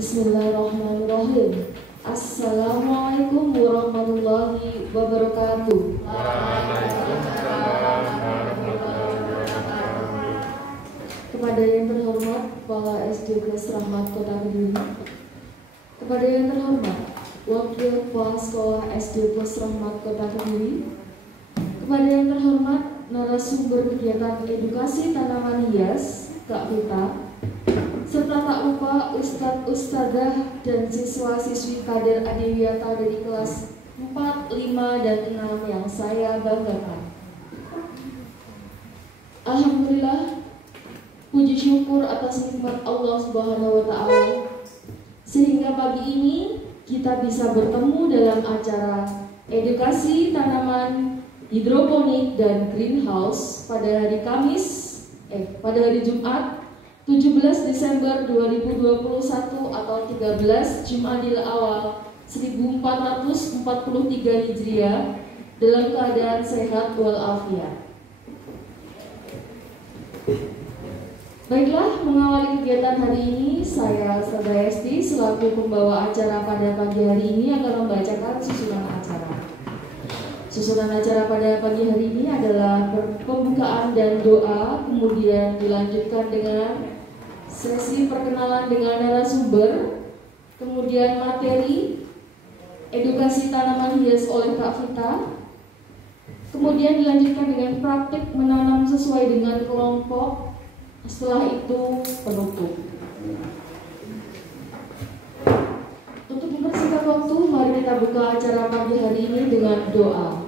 Bismillahirrahmanirrahim. Assalamualaikum warahmatullahi wabarakatuh. Waalaikumsalam warahmatullahi wabarakatuh. Kepada yang terhormat Kepala SD Kelas Rahmat Kota Kediri, kepada yang terhormat Wakil Kepala Sekolah SD Kelas Rahmat Kota Kediri, kepada yang terhormat narasumber kegiatan edukasi tanaman hias Kak Vita, serta tak lupa Ustadz, Ustadzah, dan siswa-siswi kader Adiwiyata dari kelas 4, 5, dan 6 yang saya banggakan. Alhamdulillah, puji syukur atas nikmat Allah Subhanahu wa Ta'ala, sehingga pagi ini kita bisa bertemu dalam acara edukasi tanaman hidroponik dan greenhouse pada hari pada hari Jumat 17 Desember 2021 atau 13 Jumadil Awal 1443 Hijriah dalam keadaan sehat walafiat. Baiklah, mengawali kegiatan hari ini, saya Saudara Esti selaku pembawa acara pada pagi hari ini akan membacakan susunan acara. Susunan acara pada pagi hari ini adalah pembukaan dan doa, kemudian dilanjutkan dengan sesi perkenalan dengan narasumber, kemudian materi edukasi tanaman hias oleh Kak Vita, kemudian dilanjutkan dengan praktik menanam sesuai dengan kelompok, setelah itu penutup. Untuk mempersingkat waktu, mari kita buka acara pagi hari ini dengan doa,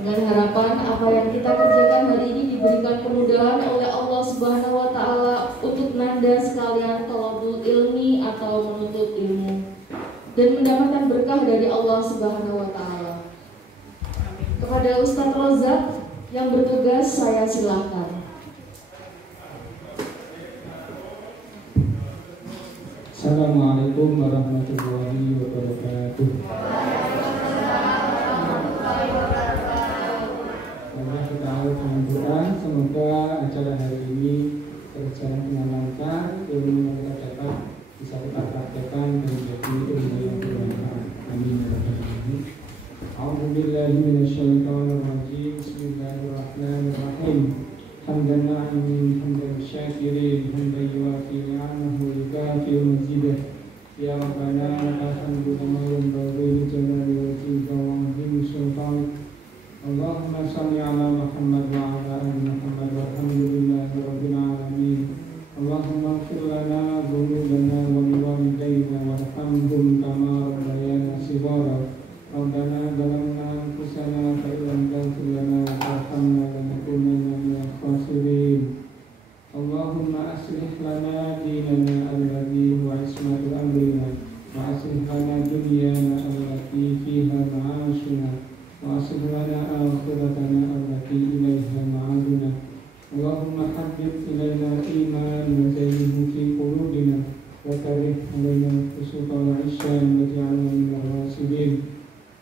dengan harapan apa yang kita kerjakan hari ini diberikan kemudahan oleh Allah Subhanahu wa Ta'ala untuk nanda sekalian thalabul ilmi atau menuntut ilmu, dan mendapatkan berkah dari Allah Subhanahu wa Ta'ala. Kepada Ustadz Rozak yang bertugas, saya silahkan. Assalamualaikum warahmatullahi wabarakatuh. Semoga kita dengan Tuhan, semoga acara hari ini berjalan dengan lancar, ilmu yang kita dapat bisa kita praktekkan dan menjadi ilmu yang bermanfaat. Amin ya rabbal alamin. A'udzubillahi minasyaitonir rajim. Bismillahirrahmanirrahim. Hamdan na'imin, hamdan syakirin, hamdan yuwafi ni'amahu yukafi mazidah. Ya Rabbana lakal kama yanbaghi li jalali wajhika wa 'azimi sultanik. Allahumma shalli ala Muhammad wa ala ali Muhammad walhamdulillahi rabbil alamin. Allahumma ighfir lana dhunubana wa liwalidayna warhamhum kama rabbayana shighara. Rabbana zalamna anfusana fa illam taghfir lana wa tarhamna lanakunanna minal khasirin. Allahumma aslih lana dinana alladhi huwa ismatu amrina wa aslih lana dunyana allati fiha ma'ashuna wa aslih lana akhiratana allati ilayha ma'aduna. Allahumma habbib ilayna al-iman wa zayyinhu fi qulubina wa karih ilayna al-fusuqa wal 'isyan waj'alna minal rasyidin.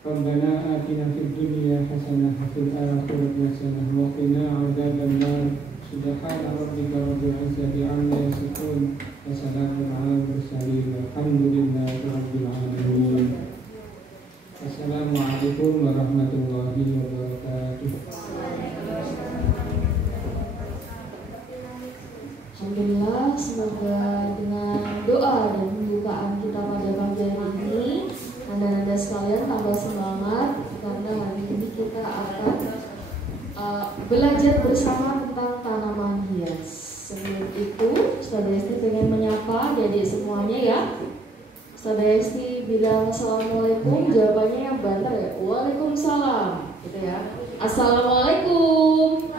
Rabbana atina fid dunya hasanah wa fil akhirati hasanah wa qina 'adzaban nar. Subhana rabbika rabbil izzati 'amma yasifun wa salamun 'alal mursalin walhamdulillahi rabbil alamin. Assalamualaikum warahmatullahi wabarakatuh. Alhamdulillah, semoga dengan doa dan pembukaan kita pada pagi hari ini Anda sekalian tambah semangat, karena hari ini kita akan belajar bersama tentang tanaman hias. Sebelum itu, Ustazah Esti pengen menyapa adik-adik semuanya ya. Ustazah Esti bilang Assalamualaikum, jawabannya yang banter ya, Waalaikumsalam gitu ya. Assalamualaikum.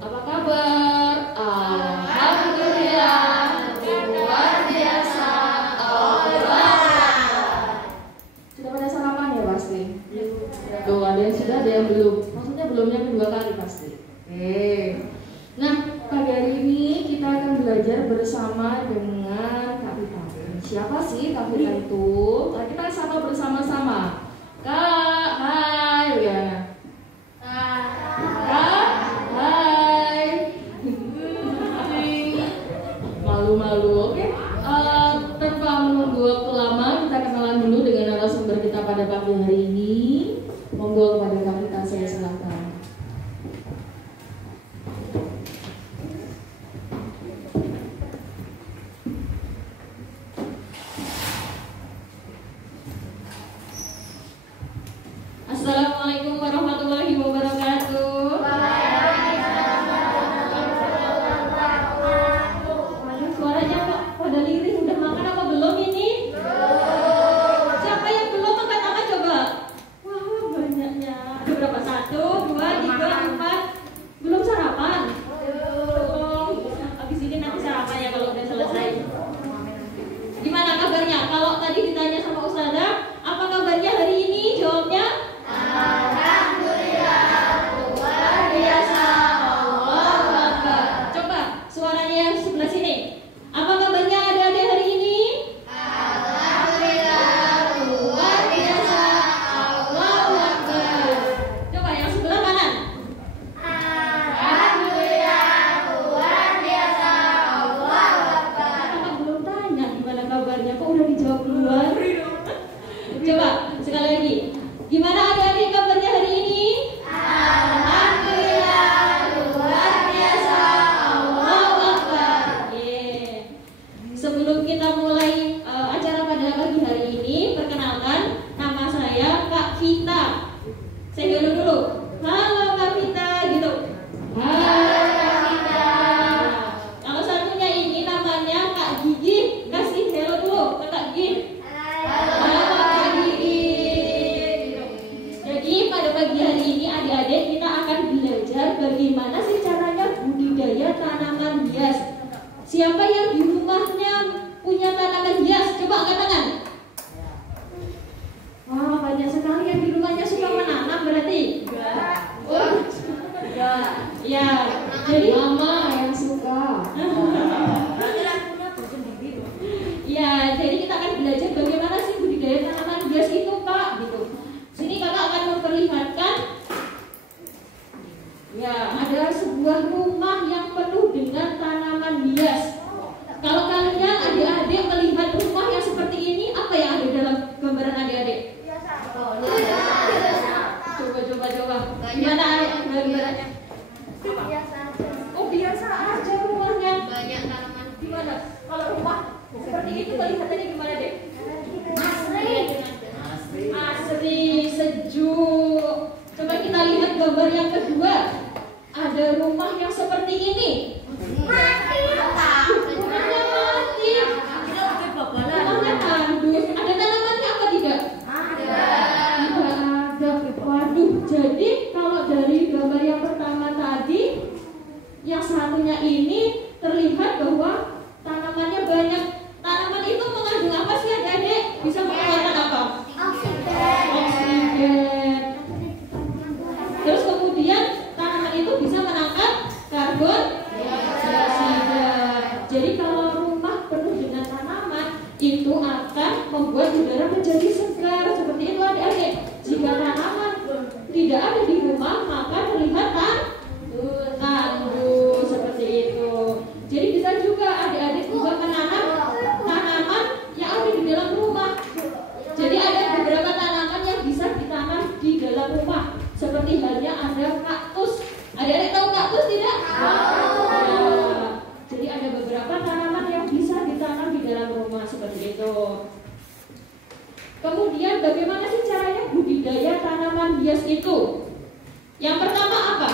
Apa kabar? Alhamdulillah, luar biasa. Sudah pada sarapan ya pasti? Tuh, ada yang sudah, ada yang belum. Maksudnya belum yang kedua kali pasti. Oke. Nah, pagi hari ini kita akan belajar bersama dengan Kak Vita. Siapa sih Kak Vita itu? Nah, kita sapa bersama-sama. Kak, hai, ya. Kak, hai. Malu-malu Ya, jadi mama yang suka. Ya, jadi kita akan belajar bagaimana sih budidaya tanaman hias itu, Pak, gitu. Sini kakak akan memperlihatkan. Ya, ada sebuah rumah yang penuh dengan tanaman hias. Kalau kalian adik-adik melihat rumah yang seperti ini, apa yang ada dalam gambaran adik-adik? Coba. Gimana gambarannya? Oh, biasa aja rumahnya. Banyak tanaman. Gimana? Kalau rumah seperti itu kelihatannya gimana, Dek? Asri, sejuk. Coba kita lihat gambar yang kedua. Ada rumah yang seperti ini. Rumahnya mati. Rumahnya tandus. Ada tanamannya apa tidak? Tidak ada. Waduh, jadi kalau dari gambar yang pertama tadi, yang satunya ini terlihat bahwa tanamannya banyak. Tanaman itu mengandung apa sih, adik-adik? Bisa mengeluarkan apa? Oksigen. Terus kemudian tanaman itu bisa menangkap karbon dioksida. Jadi kalau rumah penuh dengan tanaman itu akan membuat udara menjadi segar. Seperti itu, adik-adik. Jika tanaman tidak ada di rumah, maka terlihat tandus seperti itu. Jadi bisa juga adik-adik juga menanam tanaman yang ada di dalam rumah. Jadi ada beberapa tanaman yang bisa ditanam di dalam rumah. Seperti halnya ada kaktus. Adik-adik tahu kaktus tidak? Nah, jadi ada beberapa tanaman yang bisa ditanam di dalam rumah seperti itu. Kemudian bagaimana sih caranya budidaya tanaman hias itu? Yang pertama apa?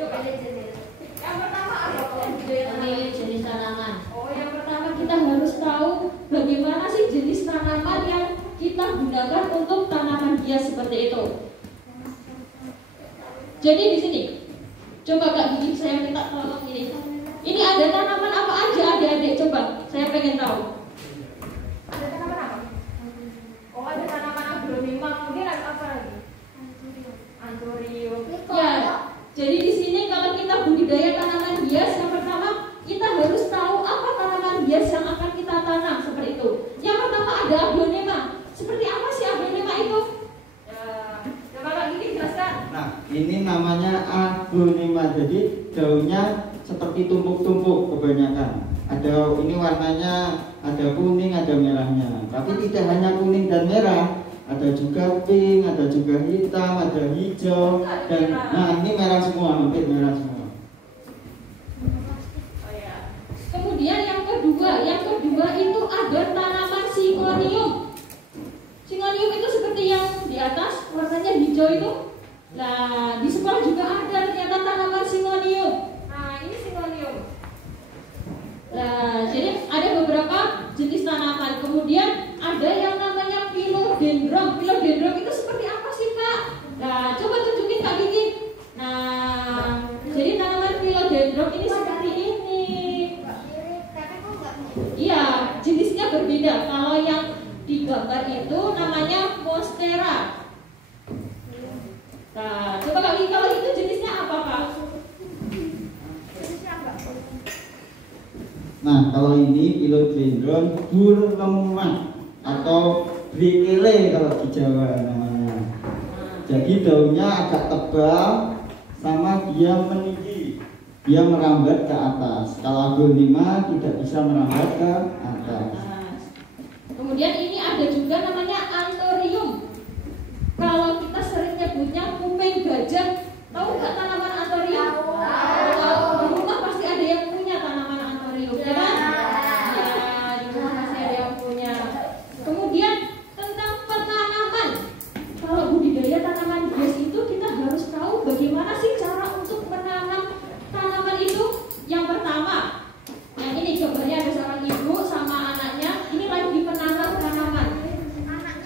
Coba. Yang pertama apa? Memilih jenis tanaman. Oh, yang pertama kita harus tahu bagaimana sih jenis tanaman yang kita gunakan untuk tanaman hias seperti itu. Jadi di sini, coba Kak Gigi, saya minta tolong ini. Ini ada tanaman apa aja, adik-adik? Coba, saya pengen tahu. Ada tanaman apa? Oh, ada tanaman aglonema, kemudian ada apa lagi? Anthurium. Ya, jadi di sini kalau kita budidaya tanaman hias, yang pertama kita harus tahu apa tanaman hias yang akan kita tanam seperti itu. Yang pertama ada aglonema. Seperti apa sih aglonema itu? Coba Kak Gigi jelaskan. Nah, ini namanya aglonema. Jadi daunnya seperti tumpuk-tumpuk kebanyakan. Ada ini warnanya ada kuning, ada merahnya. Tapi tidak hanya kuning dan merah, ada juga pink, ada juga hitam, ada hijau, dan nah ini merah semua, hampir merah semua. Oh ya. Kemudian yang kedua itu ada tanaman Syngonium. Syngonium itu seperti yang di atas warnanya hijau itu. Nah, di sekolah juga ada ternyata tanaman Syngonium. Nah, ini Syngonium. Nah, jadi ada beberapa jenis tanaman. Kemudian ada yang namanya Philodendron. Philodendron itu seperti apa sih, Kak? Nah, coba tunjukin Kak Gigi. Nah, jadi tanaman Philodendron ini seperti ini. Iya, jenisnya berbeda. Kalau yang di gambar itu namanya Monstera. Nah, coba Kak Gigi, kalau itu jenisnya apa, Kak? Nah, kalau ini Philodendron burlemah atau brikele kalau di Jawa namanya. Jadi daunnya agak tebal, sama dia meninggi, dia merambat ke atas. Kalau aglonema tidak bisa merambat ke atas. Kemudian ini ada juga namanya Anthurium. Kalau kita sering nyebutnya kuping gajah, tahu nggak tanaman Anthurium? Tahu. Di rumah pasti ada yang punya tanaman Anthurium, ya kan? Ya, di rumah pasti ada yang punya. Kemudian tentang penanaman. Kalau budidaya tanaman hias itu kita harus tahu bagaimana sih cara untuk menanam tanaman itu. Yang pertama, yang ini gambarnya ada seorang ibu sama anaknya. Ini lagi penanam tanaman.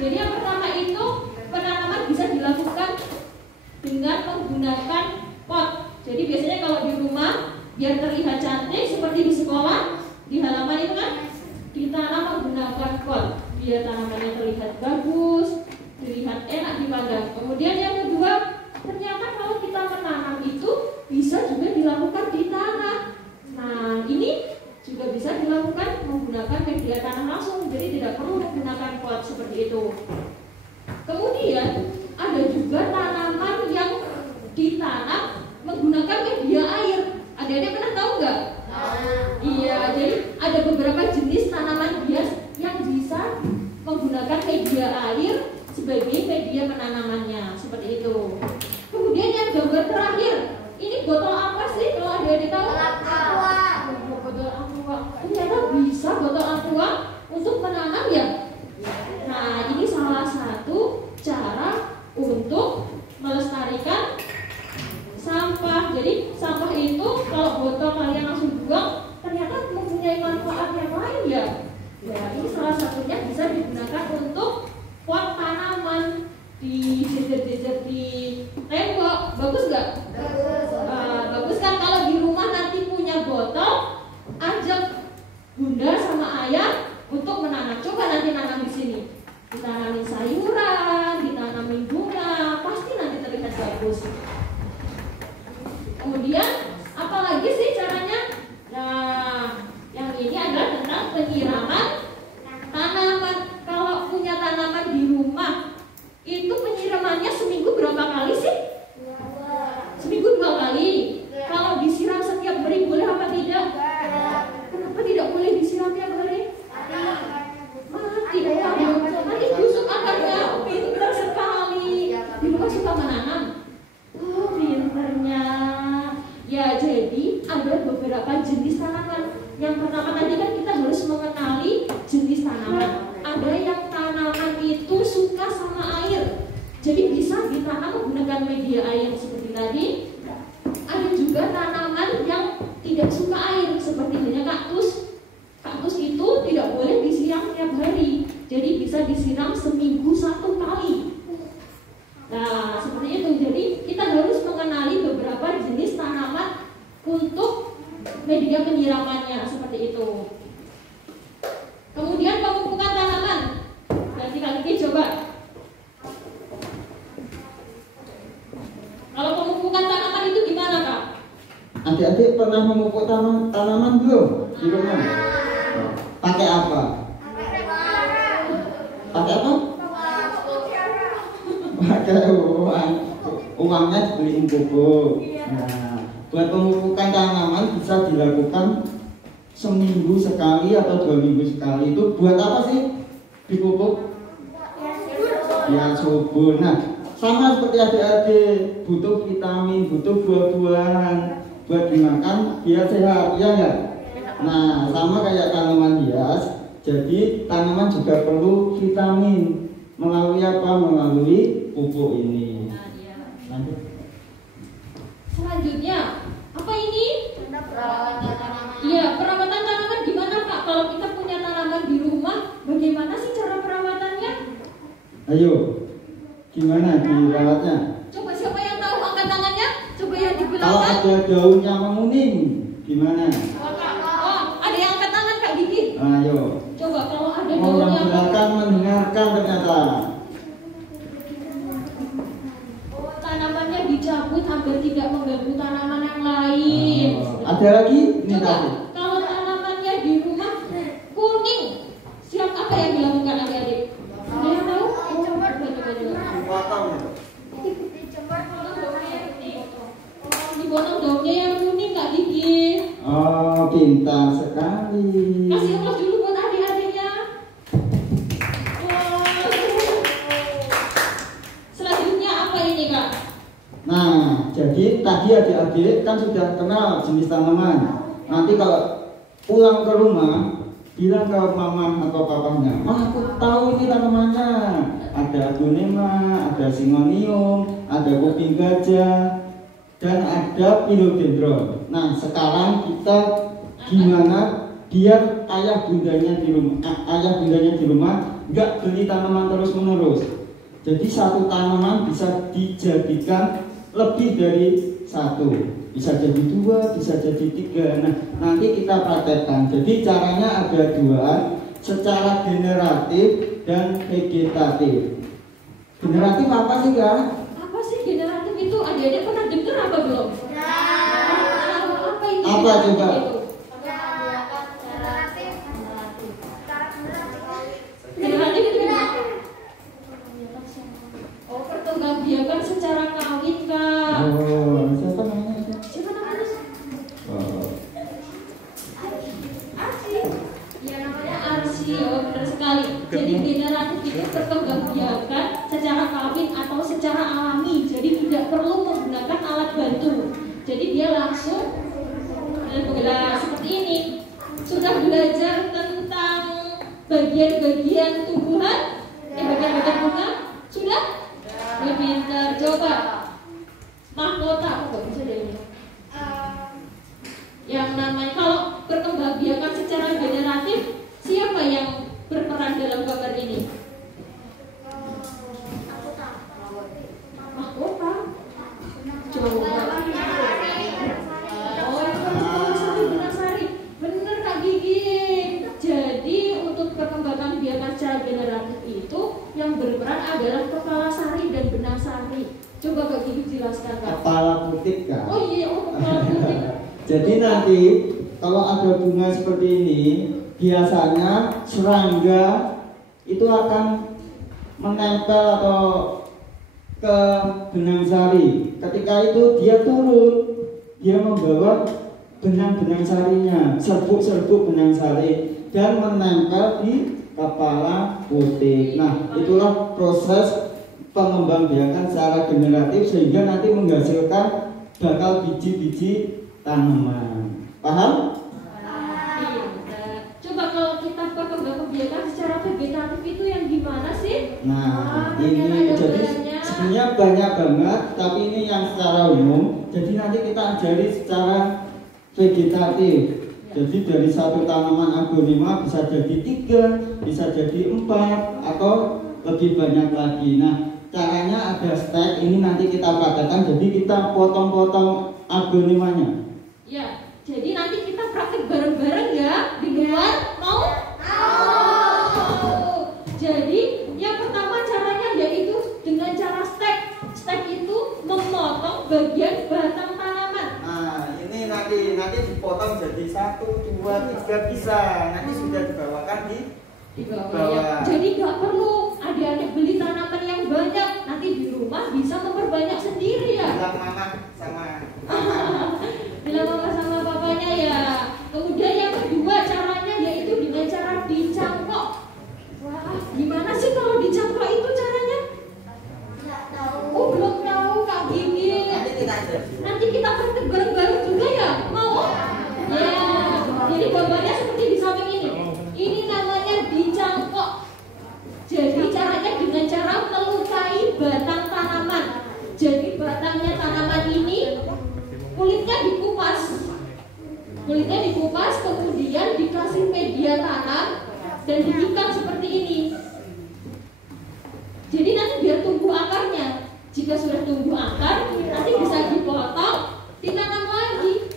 Jadi yang pertama itu penanaman bisa dilakukan dengan menggunakan pot. Jadi biasanya kalau di rumah biar terlihat cantik seperti di sekolah, di halaman itu kan ditanam menggunakan pot biar tanamannya terlihat bagus, terlihat enak dipandang. Kemudian yang kedua, ternyata kalau kita menanam itu bisa juga dilakukan di tanah. Nah, ini juga bisa dilakukan menggunakan media tanah langsung, jadi tidak perlu menggunakan pot seperti itu. Kemudian ada juga tanaman yang ditanam menggunakan media air. Adik-adik pernah tahu nggak? Iya, jadi ada beberapa jenis tanaman hias yang bisa menggunakan media air sebagai media penanamannya, seperti itu. Kemudian yang gambar terakhir, ini botol apa sih kalau adik-adik tahu? Botol aqua. Ternyata bisa botol aqua untuk menanam ya. Nah, ini salah satu cara untuk melestarikan sampah. Jadi sampah itu kalau botol kalian langsung buang, ternyata mempunyai manfaat yang lain ya. Ya, ini salah satunya bisa digunakan untuk pot tanaman di jejer-jejer di tembok. Bagus nggak? Bagus kan? Kalau di rumah nanti punya botol, ajak bunda sama ayah untuk menanam. Coba nanti nanam di sini. Ditanamin sayuran, ditanamin bunga, pasti nanti terlihat bagus. Kemudian apalagi sih caranya? Nah, yang ini adalah tentang penyiraman tanaman. Kalau punya tanaman di rumah, itu penyiramannya seminggu berapa kali sih? Seminggu 2 kali. Kalau disiram setiap hari boleh apa tidak? Kenapa tidak boleh disiram tiap hari? Mati. Nanti busuk akarnya. Pintar sekali. Di rumah suka menanam. Oh, pinternya. Ya, jadi ada beberapa jenis tanaman. Yang pertama tadi kan kita harus mengenali jenis tanaman. Ada yang tanaman itu suka sama air, jadi bisa ditanam menggunakan media air seperti tadi. Ada juga tanaman yang tidak suka air, seperti halnya kaktus. Kaktus itu tidak boleh disiram tiap hari, jadi bisa disiram seminggu 1 kali. Nah, seperti itu. Jadi kita harus mengenali beberapa jenis tanaman untuk media penyiramannya, seperti itu. Kemudian pemupukan tanaman. Ganti kali coba. Kalau pemupukan tanaman itu gimana, Kak? Adik-adik pernah memupuk tanaman belum di rumah? Pakai apa? Pakai apa? Pakai uang. Uangnya dibeliin pupuk. Nah, buat pemupukan tanaman bisa dilakukan seminggu sekali atau 2 minggu sekali. Itu buat apa sih dipupuk? Ya, subur. Nah, sama seperti adik-adik, butuh vitamin, butuh buah-buahan buat dimakan biar sehat, ya enggak? Nah, sama kayak tanaman hias. Jadi tanaman juga perlu vitamin. Melalui apa? Melalui pupuk ini. Lanjut. Selanjutnya, apa ini? Perawatan tanaman. Iya, perawatan tanaman gimana, Kak? Kalau kita punya tanaman di rumah, bagaimana sih cara perawatannya? Ayo, gimana dirawatnya? Coba siapa yang tahu angkat tangannya? Coba yang di Kalau belakang. ada daunnya menguning, gimana? Oh, ada yang angkat tangan, Kak Gigi. Ayo. Coba kalau ada Oh, yang daunnya. belakang mendengarkan ternyata. Tanamannya dicabut agar tidak mengganggu tanaman yang lain. Ada lagi? Ini Coba, tadi. kalau tanamannya di rumah kuning, siap apa yang dilakukan adik-adik? Ada yang tahu? Coba. Dipotong daunnya yang kuning, Kak Gigi. Oh, pintar sekali. Kasih aplaus dulu buat adik-adiknya. Wow. Selanjutnya apa ini, Kak? Nah, jadi tadi adik-adik kan sudah kenal jenis tanaman. Nanti kalau pulang ke rumah, bilang ke mama atau papanya, aku tahu ini tanamannya. Ada aglonema, ada syngonium, ada kuping gajah, dan ada philodendron. Nah, sekarang kita gimana biar ayah bundanya di rumah nggak beli tanaman terus menerus. Jadi satu tanaman bisa dijadikan lebih dari satu, bisa jadi 2, bisa jadi 3. Nah, nanti kita praktekkan. Jadi caranya ada 2, secara generatif dan vegetatif. Generatif apa sih, Kak? Apa sih generatif itu? Adik-adik pernah dengar apa belum? Apa coba? Generatif itu gimana? Oh, perkembangbiakan secara kawin, Kak. Oh, siapa namanya? Siapa namanya? Oh. Arsi. Ya, namanya Arsi. Oh, benar sekali. Jadi generatif itu perkembangbiakan secara kawin atau secara alami. Jadi tidak perlu menggunakan alat bantu. Jadi dia langsung seperti ini. Sudah belajar tentang bagian-bagian tumbuhan, bagian-bagian bunga, sudah? Udah pintar. Coba mahkota, aku nggak bisa deh ini. Yang namanya kalau perkembangbiakan secara generatif, siapa yang berperan dalam gambar ini? Mahkota. Coba. Oh, itu kan sari benang sari. Bener Kak Gigi. Jadi untuk perkembangan biakan secara generatif itu yang berperan adalah kepala sari dan benang sari. Coba Kak Gigi jelaskan Kak. Kepala putih kan? Oh iya, kepala putih. Jadi nanti kalau ada bunga seperti ini, biasanya serangga itu akan menempel atau ke benang sari. Ketika itu dia turun, dia membawa benang-benang sarinya, serbuk-serbuk benang sari dan menempel di kepala putih. Nah, itulah proses pengembangbiakan secara generatif sehingga nanti menghasilkan bakal biji-biji tanaman. Paham? Coba kalau kita perkembangbiakan secara vegetatif itu yang gimana sih? Nah, ini jadi sebenarnya banyak banget, tapi ini yang secara umum. Jadi nanti kita ajari secara vegetatif. Jadi dari satu tanaman aglonema bisa jadi 3, bisa jadi 4 atau lebih banyak lagi. Nah, caranya ada stek. Ini nanti kita praktekkan. Jadi kita potong-potong aglonemanya. Ya, jadi nanti kita praktek bareng-bareng ya di luar. Mau? Jadi yang pertama caranya yaitu dengan cara stek. Stek itu memotong bagian batang tanaman. Nah, ini nanti dipotong jadi 1, 2, 3 bisa. Nanti sudah dibawakan di bawah. Ya. Jadi nggak perlu adik-adik beli tanaman yang banyak. Nanti di rumah bisa memperbanyak sendiri ya. bilang mama sama Bilang mama sama papanya ya. Kemudian yang kedua caranya yaitu dengan cara dicangkok. Wah, gimana sih kalau dicangkok itu caranya? Oh, belum tahu Kak Gigi. Nanti kita praktek bareng-bareng juga ya? Mau? Ya. Jadi gambarnya seperti di samping ini. Ini namanya dicangkok. Jadi caranya dengan cara melukai batang tanaman. Jadi batangnya tanaman ini kulitnya dikupas, kemudian dikasih media tanam dan diikat seperti ini. Jadi nanti biar tumbuh akarnya. Jika sudah tumbuh akar, nanti bisa dipotong, ditanam lagi.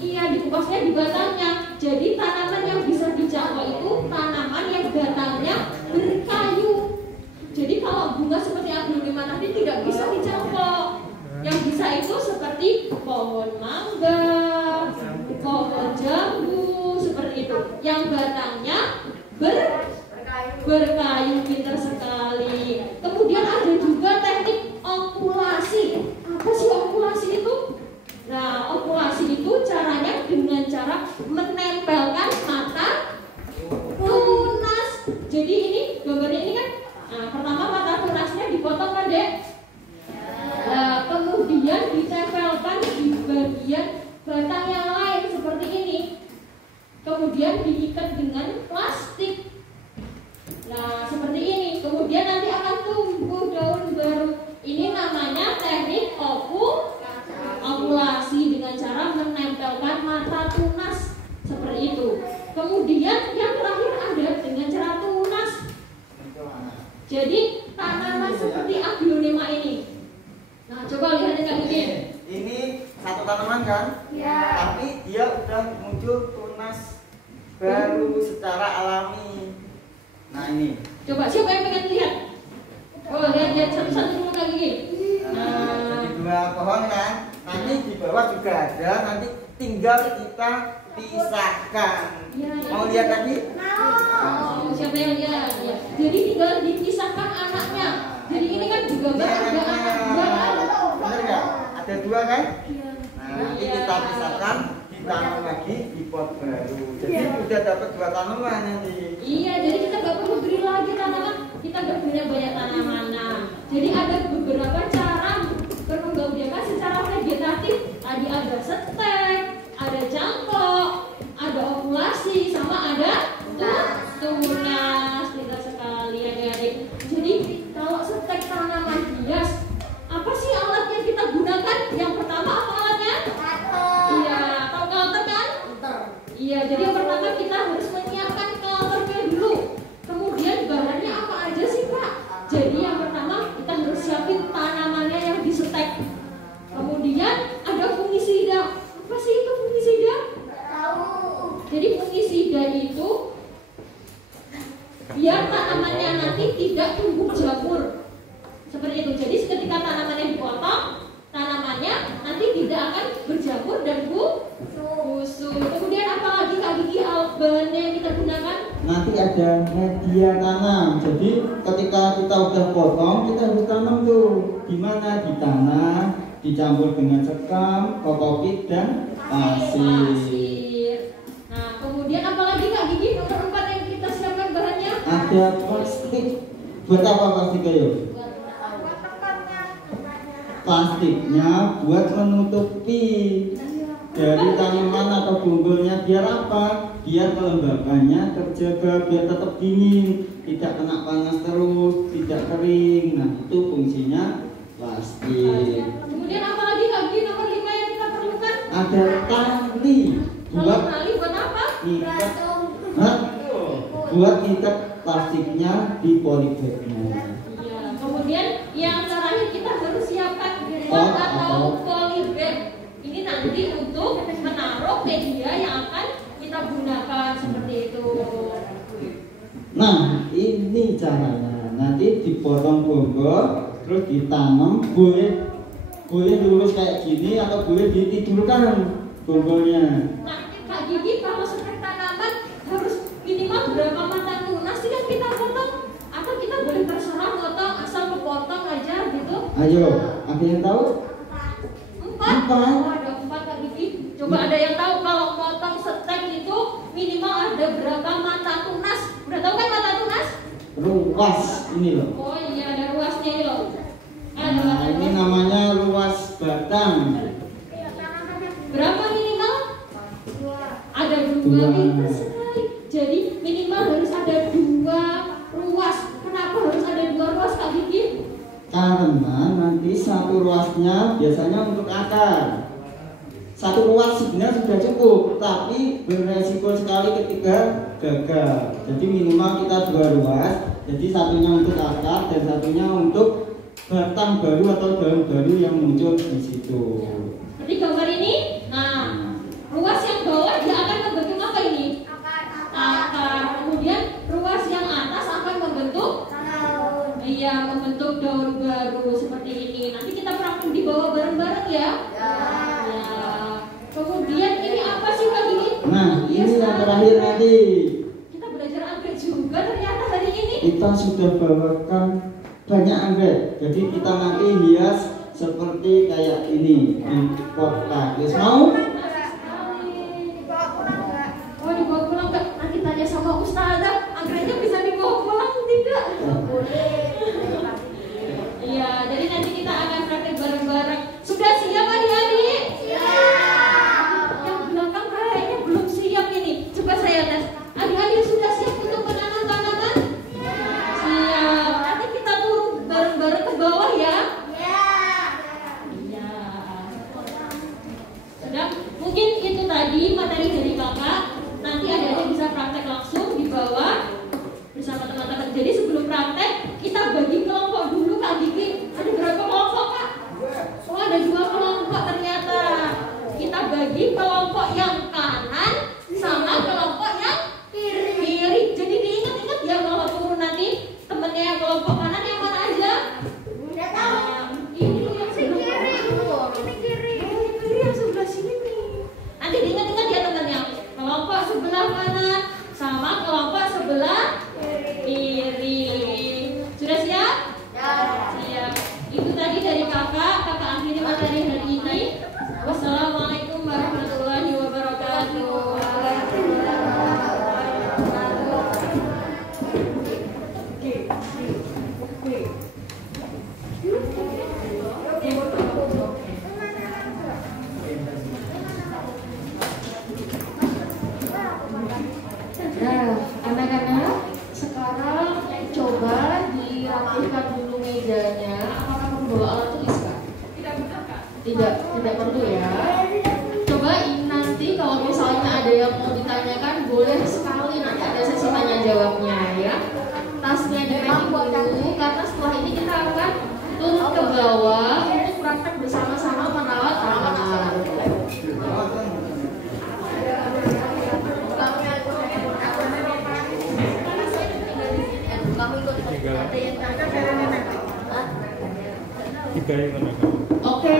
Iya, dikupasnya di batangnya. Jadi tanaman yang bisa dicangkok itu tanaman yang batangnya berkayu. Jadi kalau bunga seperti aglonema nanti tidak bisa dicangkok. Yang bisa itu seperti pohon mangga, pohon jambu, seperti itu. Yang batangnya berkayu, pintar sekali. Kemudian ada juga teknik okulasi. Apa sih okulasi itu? Nah, okulasi itu caranya dengan cara menempelkan mata tunas. Jadi ini gambarnya ini kan, nah, pertama mata tunasnya dipotong kan dek? Nah, kemudian ditempelkan di bagian batang yang lain seperti ini. Kemudian diikat dengan plastik. Nah, seperti ini. Kemudian nanti akan tumbuh daun baru. Ini namanya teknik okulasi dengan cara menempelkan mata tunas seperti itu. Kemudian yang terakhir ada dengan cara tunas. Jadi tanaman seperti aglonema ini. Nah, coba lihat Kak Gigi. ini satu tanaman kan? Ya. Tapi dia udah muncul tunas baru secara alami. Nah ini. Coba siapa yang pengen lihat? Oh, lihat satu-satu dulu Kak Gigi. Jadi dua. pohon kan. Nanti di bawah juga ada. Nanti tinggal kita pisahkan. Mau lihat lagi? Oh, siapa yang lihat? Ya. Jadi tinggal dipisahkan anaknya. Jadi ini kan juga Ini ada anaknya. anak dua. Bener nggak? Ada dua kan? Iya. Nah, nanti kita pisahkan, ditanam lagi di pot baru. Jadi udah dapat 2 tanaman nanti. Iya, jadi kita nggak perlu beli lagi tanaman. Kita nggak punya banyak tanaman. Nah, jadi ada beberapa cara berkembangbiakan secara vegetatif. Tadi ada stek, ada cangkok, ada ovulasi, sama ada tunas. Tidak sekali adik-adik. Jadi kalau stek tanaman hias, apa sih alat yang kita gunakan? Yang pertama apa alatnya? Iya, tahu kalter kan? Iya, jadi yang pertama kita harus menyiapkan kalternya dulu. Kemudian bahannya apa aja sih Kak? Jadi yang pertama kita harus siapin tanamannya yang disetek. Kemudian ada fungisida. Apa sih itu fungisida? Jadi fungisida itu biar tanamannya nanti tidak tumbuh jamur. Seperti itu. Jadi ketika tanamannya dipotong, tanamannya nanti tidak akan berjamur dan busuk. Kemudian apa lagi Kak Gigi bahannya yang kita gunakan? Nanti ada media tanam. Jadi ketika kita udah potong, kita harus tanam tuh. Gimana? Di tanah, dicampur dengan sekam, kokopit dan pasir. Nah, kemudian apa lagi Kak Gigi? Nomor 4 yang kita siapkan bahannya? Ada plastik. Buat apa plastik ayo? Plastiknya buat menutupi dari tanaman atau bonggolnya, biar apa? Biar kelembabannya terjaga, biar tetap dingin, tidak kena panas terus, tidak kering. Nah, itu fungsinya plastik. Kemudian apa lagi Kak Gigi? Nomor 5 yang kita perlukan? Ada tali buat Tali buat apa? ikat, buat ikat plastiknya di polybagnya. Iya. Kemudian yang terakhir kita harus siapkan pot atau polybag. Ini nanti untuk menaruh media yang akan kita gunakan seperti itu. Nah, ini caranya. Nanti dipotong bonggol, terus ditanam, boleh lurus kayak gini atau boleh ditidurkan bonggolnya. Nah, Kak Gigi kalau setek tanaman harus minimal berapa mata tunas sih yang kita potong? Atau kita boleh terserah potong asal kepotong aja gitu? Ayo, ada yang tahu? 4. Oh, ada 4 Kak Gigi. Coba ada yang tahu kalau potong setek itu minimal ada berapa mata tunas? Udah tahu kan mata tunas? Ruas ini loh. Oh iya, ada ruasnya ini loh. Nah, ini namanya ruas batang. Berapa minimal? Ada 2. Dua. Pintar sekali. Jadi minimal harus ada 2 ruas. Kenapa harus ada 2 ruas Kak Gigi? Karena nanti satu ruasnya biasanya untuk akar. Satu ruas sebenarnya sudah cukup, tapi beresiko sekali ketika gagal. Jadi minimal kita 2 ruas. Jadi satunya untuk akar dan satunya untuk batang baru atau daun baru yang muncul di situ. Jadi gambar ini, nah ruas yang bawah dia akan membentuk apa ini? Akar. Kemudian ruas yang atas akan membentuk membentuk daun baru seperti ini. Nanti kita praktek di bawah bareng-bareng ya. Ya. Kemudian ini apa sih Kak Gigi? Nah, ini yang terakhir nanti. Kita belajar anggrek juga ternyata hari ini. Kita sudah bawakan banyak anggrek. Jadi kita nanti hias seperti kayak ini di pot takis. Mau? Oh, dibawa pulang nggak? Nanti tanya sama Ustazah, anggreknya bisa dibawa pulang tidak? Iya, jadi nanti kita akan praktek bareng-bareng. Sudah siap adik-adik? Siap. Yang belakang kayaknya belum siap ini. Coba saya tes. Adik-adik sudah siap untuk menanam tanaman? Siap. Nanti kita turun bareng-bareng ke bawah ya. Iya. Sudah. Mungkin itu tadi materi dari kakak. Nanti adik-adik bisa praktek langsung di bawah bersama teman-teman. Jadi sebelum praktek kita bagi kelompok dulu Kak Gigi. Ada berapa kelompok Kak? Oh, ada 2 kelompok ternyata. Kita bagi kelompok yang kanan sama kelompok yang kiri. Jadi diingat-ingat ya kalau turun nanti temennya yang kelompok kanan yang mana aja? Ini yang sebelah kiri. Tidak perlu ya. Coba nanti kalau misalnya ada yang mau ditanyakan, boleh sekali nanti ada sesi tanya jawabnya ya. Tasnya di-packing dulu, karena setelah ini kita akan turun ke bawah untuk praktek bersama-sama merawat tanaman. Oke,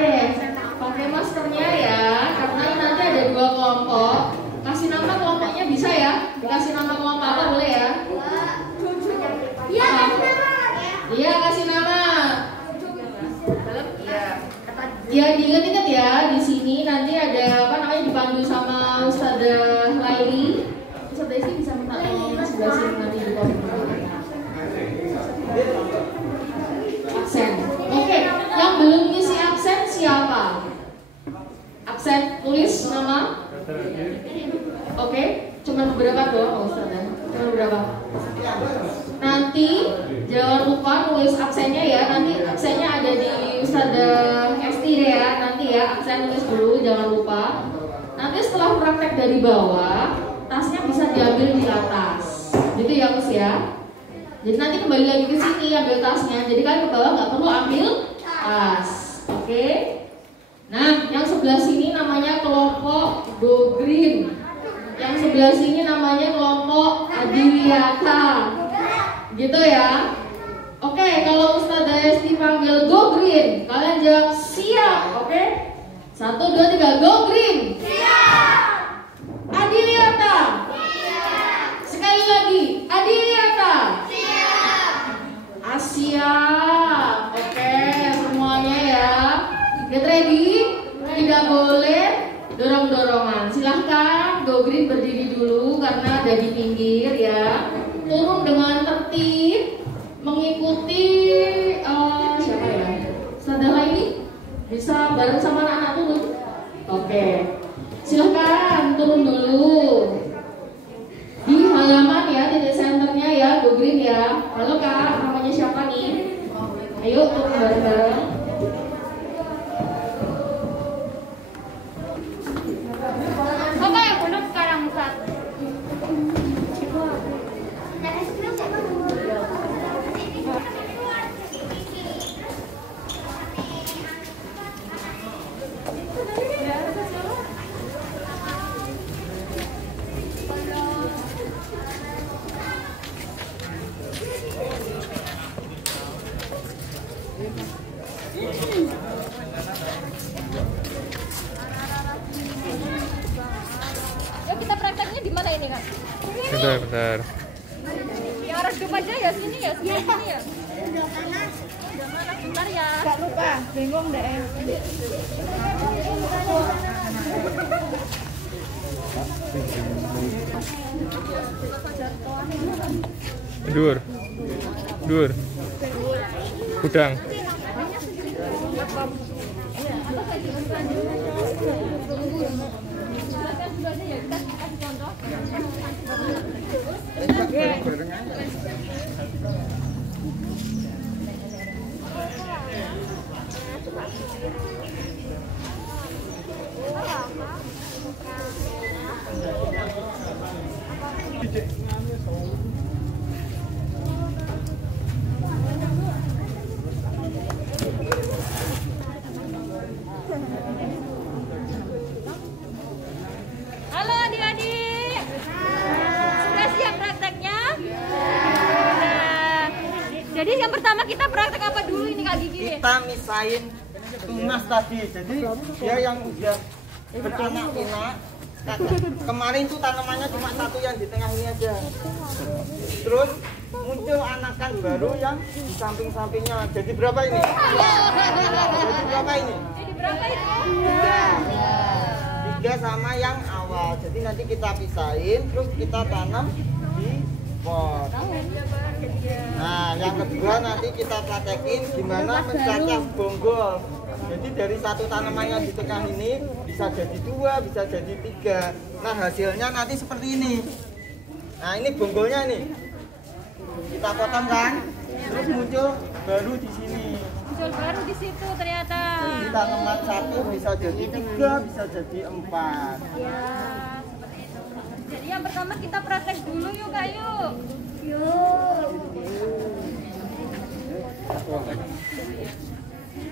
pakai maskernya ya, karena ini nanti ada 2 kelompok. Kasih nama kelompoknya bisa ya? Dikasih nama kelompok apa boleh ya? Iya, kasih nama. Ya, diingat-ingat ya, di sini nanti ada apa namanya dipandu sama Ustadzah Laili. Ustadzah Laili bisa minta tolong di sebelah sini nanti di absen. Oke, yang belum ngisi absen siapa? Absen tulis nama. Oke, cuma beberapa doang Ustadzah. Cuma beberapa. Nanti jangan lupa nulis absennya ya. Nanti absennya ada di Ustadzah Esti ya. Nanti ya absen tulis dulu, jangan lupa. Nanti setelah praktek dari bawah, tasnya bisa diambil di atas. Gitu ya Mas ya. Jadi nanti kembali lagi ke sini ambil tasnya. Jadi kalian ke bawah nggak perlu ambil tas. Oke. Nah, yang sebelah sini namanya kelompok Go Green. Yang sebelah sini namanya kelompok Adiwiyata. Gitu ya. Oke, kalau Ustadzah Esti panggil Go Green, kalian jawab siap. Oke. 1, 2, 3, Go Green. Siap. Adiwiyata. Siap. Sekali lagi, Adiwiyata. Siap. Oke, semuanya ya. Get ready? Tidak boleh dorong-dorongan. Silahkan Go Green berdiri dulu karena ada di pinggir ya. Turun dengan tertib, mengikuti siapa ya? Ustadzah ini bisa bareng sama anak-anak turun. Oke, silahkan turun dulu di halaman ya, titik senternya ya, Go Green ya. Halo Kak, namanya siapa nih? Ayo turun bareng-bareng. Apa yang belum sekarang Ustaz? Yuk kita prakteknya di mana ini Kak? Bentar. Yang redup aja ya sini ya, sini ya. Udah panas. Bentar ya. Gak lupa, bingung deh. Dur. Udang. Halo adik-adik. Sudah siap prakteknya? Nah, jadi yang pertama kita praktek apa dulu ini Kak Gigi? Kita misahin tunas tadi. Jadi dia yang udah beranak pinak. Kemarin tuh tanamannya cuma satu yang di tengah ini aja. Terus muncul anakan baru yang di samping-sampingnya. Jadi berapa ini? Jadi berapa ini? Jadi berapa itu? 3 sama yang awal. Jadi nanti kita pisahin, terus kita tanam di pot. Nah, yang kedua nanti kita praktekin gimana mencacah bonggol. Jadi dari satu tanaman yang di tengah ini bisa jadi 2, bisa jadi 3. Nah, hasilnya nanti seperti ini. Nah, ini bonggolnya nih. Kita potong kan, terus muncul baru di sini. Muncul baru di situ ternyata. Kita kita ngemat 1 bisa jadi 3, bisa jadi 4. Ya, seperti itu. Jadi yang pertama kita praktek dulu yuk Kak, yuk.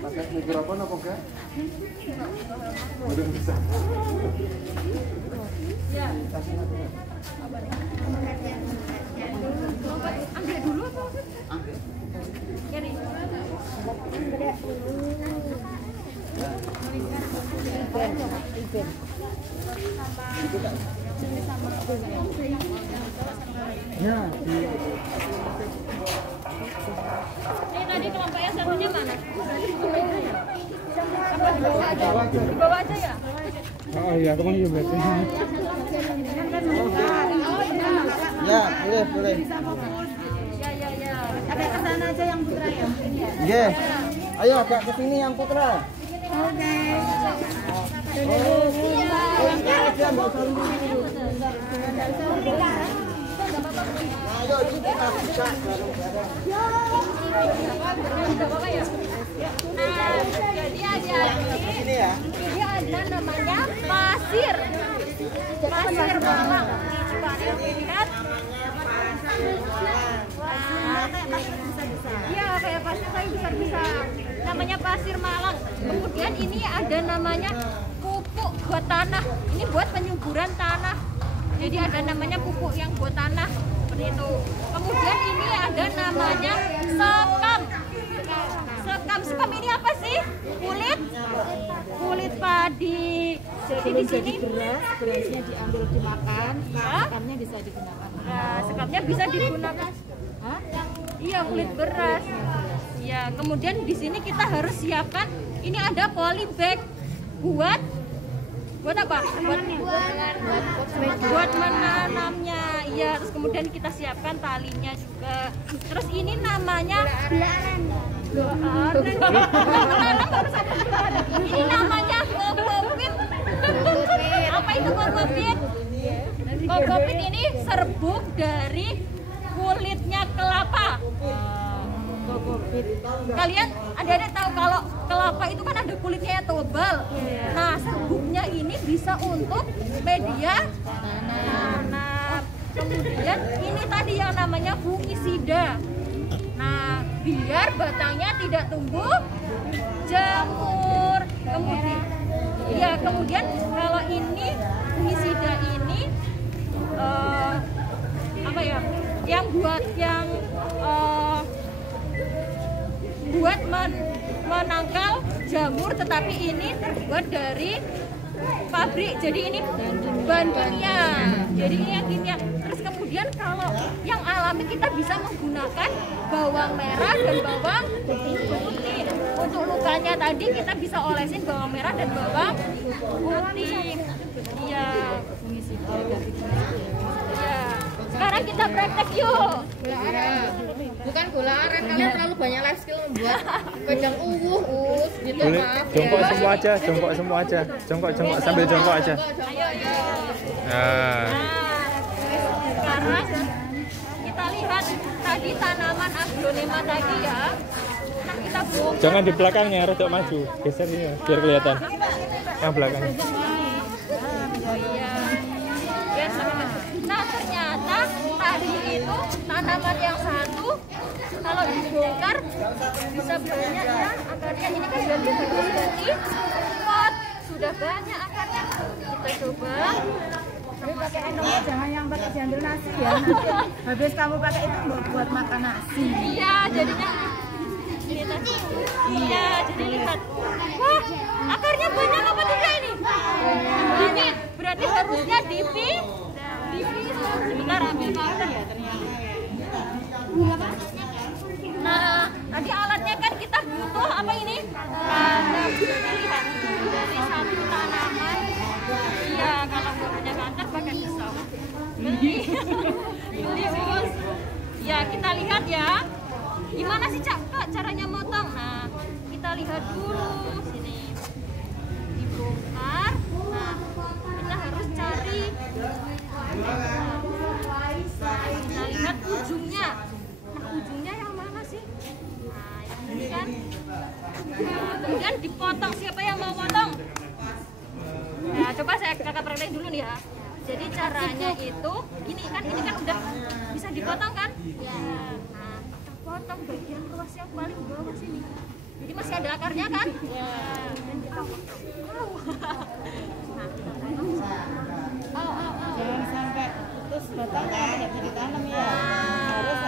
Pakai mikrofon apa enggak? Belum bisa. Ya. Ambil dulu apa? Ambil. Kiri. Ya, Ini tadi kelompoknya satunya mana? Apa di bawah aja? Di bawah aja ya? Oh iya, kemana ya berarti? ya, boleh. Ya. Ada ke sana aja yang putra ya? Iya. Ayo agak ke sini yang putra. Oke. Ayo kita bisa bareng-bareng. Nah, jadi adik-adik, Ini ya. ini ada namanya pasir malang. Coba lihat. Iya, kayak pasir tapi besar-besar. Namanya pasir malang. Kemudian ini ada namanya pupuk buat tanah. Ini buat penyuburan tanah. Jadi ada namanya pupuk yang buat tanah seperti itu. Kemudian ini ada namanya sekam. Sekam ini apa sih? Kulit padi. Jadi di sini Berasnya diambil dimakan, makannya bisa digunakan. nah, sekamnya bisa digunakan. Hah? Iya, kulit beras. Ya, kemudian di sini kita harus siapkan ini ada polybag buat apa? Buat menanamnya. Iya, terus kemudian kita siapkan talinya juga. Terus ini namanya belaran. Ini namanya kokopit. Apa itu kokopit? Kokopit ini serbuk dari kulitnya kelapa. Kalian ada tahu kalau kelapa itu kan ada kulitnya yang tebal. Nah, serbuknya ini bisa untuk media tanam. Kemudian ini tadi yang namanya fungisida. Nah, biar batangnya tidak tumbuh jamur. Kemudian kalau ini fungisida ini apa ya? Yang buat menangkal jamur, tetapi ini terbuat dari pabrik, jadi ini bahan kimia, jadi ini yang kimia. Terus kemudian kalau yang alami kita bisa menggunakan bawang merah dan bawang putih. Untuk lukanya tadi kita bisa olesin bawang merah dan bawang putih. Iya. Iya. Sekarang kita praktek yuk. Bukan gula aren, kalian terlalu banyak life skill membuat wedang gitu. Boleh Maaf jongkok ya. semua aja, jongkok sambil jongkok aja. Ayo. Nah, Sekarang kita lihat tadi tanaman aglonema tadi ya. Nah, kita bongkar. jangan di belakangnya, rodok maju, geser ini biar kelihatan. Yang belakang. Iya. Yes. Nah, ternyata tadi itu tanaman yang satu kalau dibongkar bisa banyak ya akarnya. Ini kan jadi pot, sudah banyak akarnya. Kita coba. Tapi pakai endongnya jangan yang pakai jandul nasi ya. Nanti habis kamu pakai itu buat makan nasi. Iya, jadinya ini tadi. Iya, jadi lihat. Wah, akarnya banyak apa tidak ini? Banyak. Berarti harusnya dipisah. Sebentar ambil counter ya ternyata. Nah, tadi alatnya kan kita butuh apa ini? Tanam. Lihat dari satu tanaman. Iya, kalau nggak punya counter pakai pisau. Beli bos. Ya, kita lihat ya. Gimana sih Kak caranya motong? Nah, kita lihat dulu sini. Dibongkar. Nah, kita harus cari. Kita lihat ujungnya. Nah, ujungnya yang mana sih? Nah, yang ini kan. Kemudian dipotong. Siapa praktek dulu nih ya. Jadi caranya itu ini kan udah bisa dipotong kan? Ya. Nah, kita potong bagian luas yang paling bawah sini. Jadi masih ada akarnya kan? Ya. Dan kita potong. Nah, kita potong. Jangan sampai putus batangnya tidak bisa ditanam ya.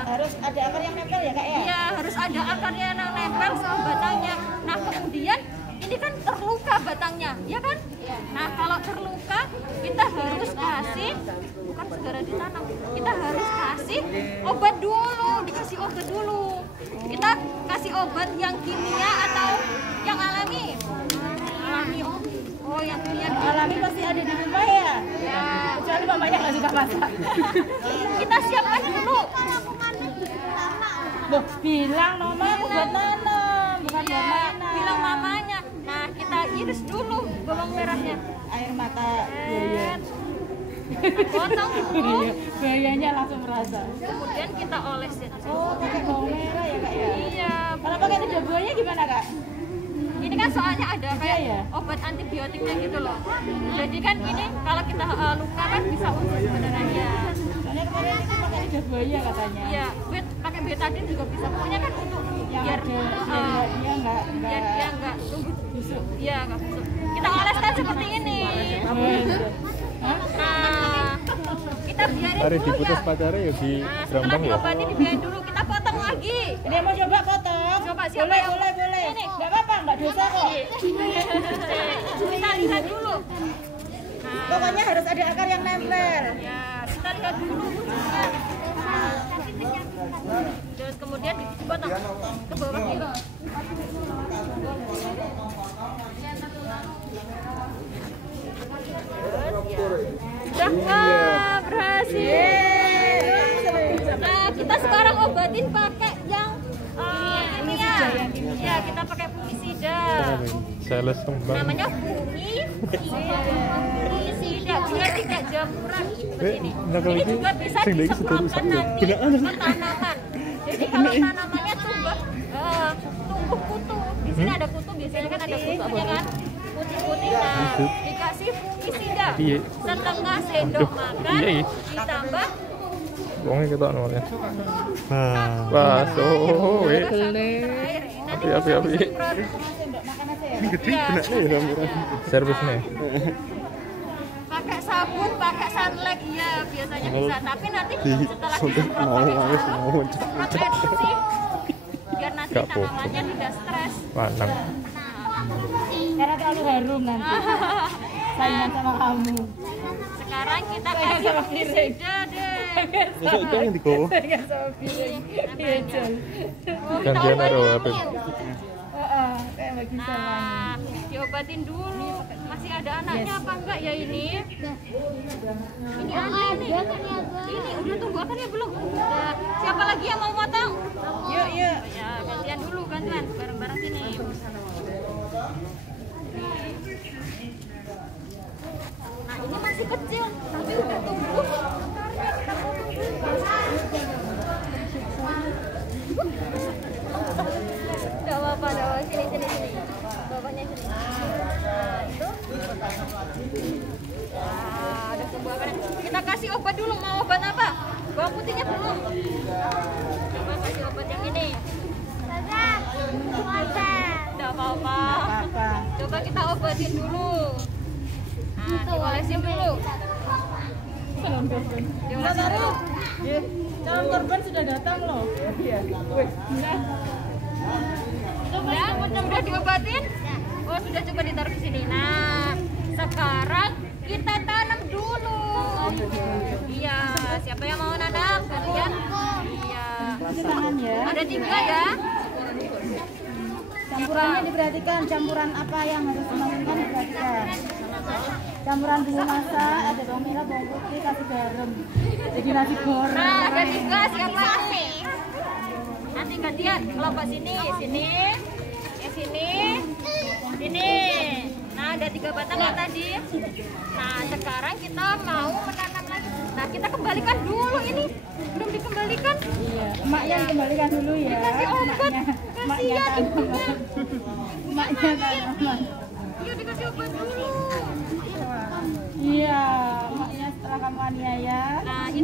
Harus ada akar yang nempel ya kak ya? Iya, harus ada akarnya yang nempel sama batangnya. Nah, kemudian ini kan terluka batangnya, ya kan? Nah, kalau terluka kita harus kasih, bukan segera ditanam, kita harus kasih obat dulu, dikasih obat dulu. Kita kasih obat yang kimia atau yang alami? Alami, oh yang kimia dulu. Alami pasti ada di rumah ya? Ya. Kecuali mamanya nggak suka masak. Kita siapkan dulu. Loh, bilang mama aku buat nanam, bukan buat Iya, nanam. bilang mamanya. Nah, kita iris dulu bawang merahnya. Air mata buaya. Potong dulu. Buayanya langsung merasa. Kemudian kita olesin. Oh, pakai bawang merah ya kak ya? Iya. Kalau pakai lidah buaya gimana kak? Ini kan soalnya ada kayak Iya, ya? obat antibiotiknya gitu loh. Jadi kan ini kalau kita luka kan bisa usus sebenarnya. Soalnya kemarin itu pakai lidah buaya katanya. Iya, pakai betadine juga bisa. Pokoknya kan untuk Yang biar ada dia nggak biar dia nggak tumbuh busuk. Iya, nggak busuk. Kita oleskan seperti ini. Nah, kita biarin Hari dulu diputus ya. pacarnya ya di Nah, setelah Brambang ya. diobati dibiarin dulu, kita potong lagi. Dia mau coba potong? Coba siapa boleh, yang boleh. Ini. Nggak apa-apa, nggak dosa kok. Kita lihat dulu. Nah, Pokoknya harus ada akar yang nempel. ya, kita lihat dulu wujudnya. Terus kemudian dipotong ke bawah gitu. Sudah, wah, berhasil. Nah, kita sekarang obatin pakai yang kimia. Ya, kita pakai fungisida. Sales kembang. Namanya fungisida. Biar tidak jamuran seperti ini. Ini juga bisa disemprotkan nanti ke tanaman. Jadi kalau tanamannya tumbuh kutu, di sini ada kutu, biasanya kan ada kutunya kan, putih-putih. Nah, dikasih fungisida setengah sendok makan ditambah Wongnya kita nolnya. Pas, oh, air. Nanti api. disemprot. Ini gede benaknya ya servis nih. Pakai sabun, pakai sunlight, iya biasanya bisa. Tapi nanti setelah disemprot pakai semprot air bersih, biar nanti Gak apa-apa. tanamannya tidak stres. Panang. Karena terlalu harum nanti. Saingan sama kamu. Sekarang kita kasih fungisida deh. Itu yang di bawah. Saingan sama piring. Iya, Jol. Oh, kita Gantian naruh obatin. HP. Kayak bagi sama. Nah, diobatin dulu. Masih ada anaknya apa enggak ya ini? Ini ada nih. Ini udah tumbuh akarnya belum? Udah. Siapa lagi yang mau potong? Yuk. Ya, gantian dulu, gantian. Bareng-bareng sini. Nah, ini masih kecil, tapi udah tumbuh. Akarnya kita potong dulu. Gak apa-apa, sini. Bawahnya sini. Nah, itu. Nah, ada tumbuh akarnya. Kita kasih obat dulu, mau obat apa? Bawang putihnya belum. Coba kasih obat yang ini. Tidak apa-apa. Coba kita obatin dulu. Nah, diolesin dulu. Diolesin dulu. Calon korban sudah datang loh. Iya. Udah diobatin? Oh, sudah, coba ditaruh di sini. Nah, sekarang kita tanam dulu. Iya, siapa yang mau nanam? Kalian? Iya. Tangan ya. Ada 3 ya. Campurannya diperhatikan, campuran apa yang harus dimainkan diperhatikan. Campuran bumbu masak, ada bawang merah, bawang putih, kasih garam. Jadi nasi goreng. Nah, ada 3, siapa? Nanti gantian, kelompok sini. Sini. Nah, ada 3 batang ya tadi. Nah, sekarang kita mau menanam lagi. Nah, kita kembalikan dulu ini. Belum dikembalikan. Iya, emaknya dikembalikan dulu ya. Dikasih obat. Emaknya Kasihan ibunya. Emaknya tanaman. Iya, dikasih obat dulu. Iya,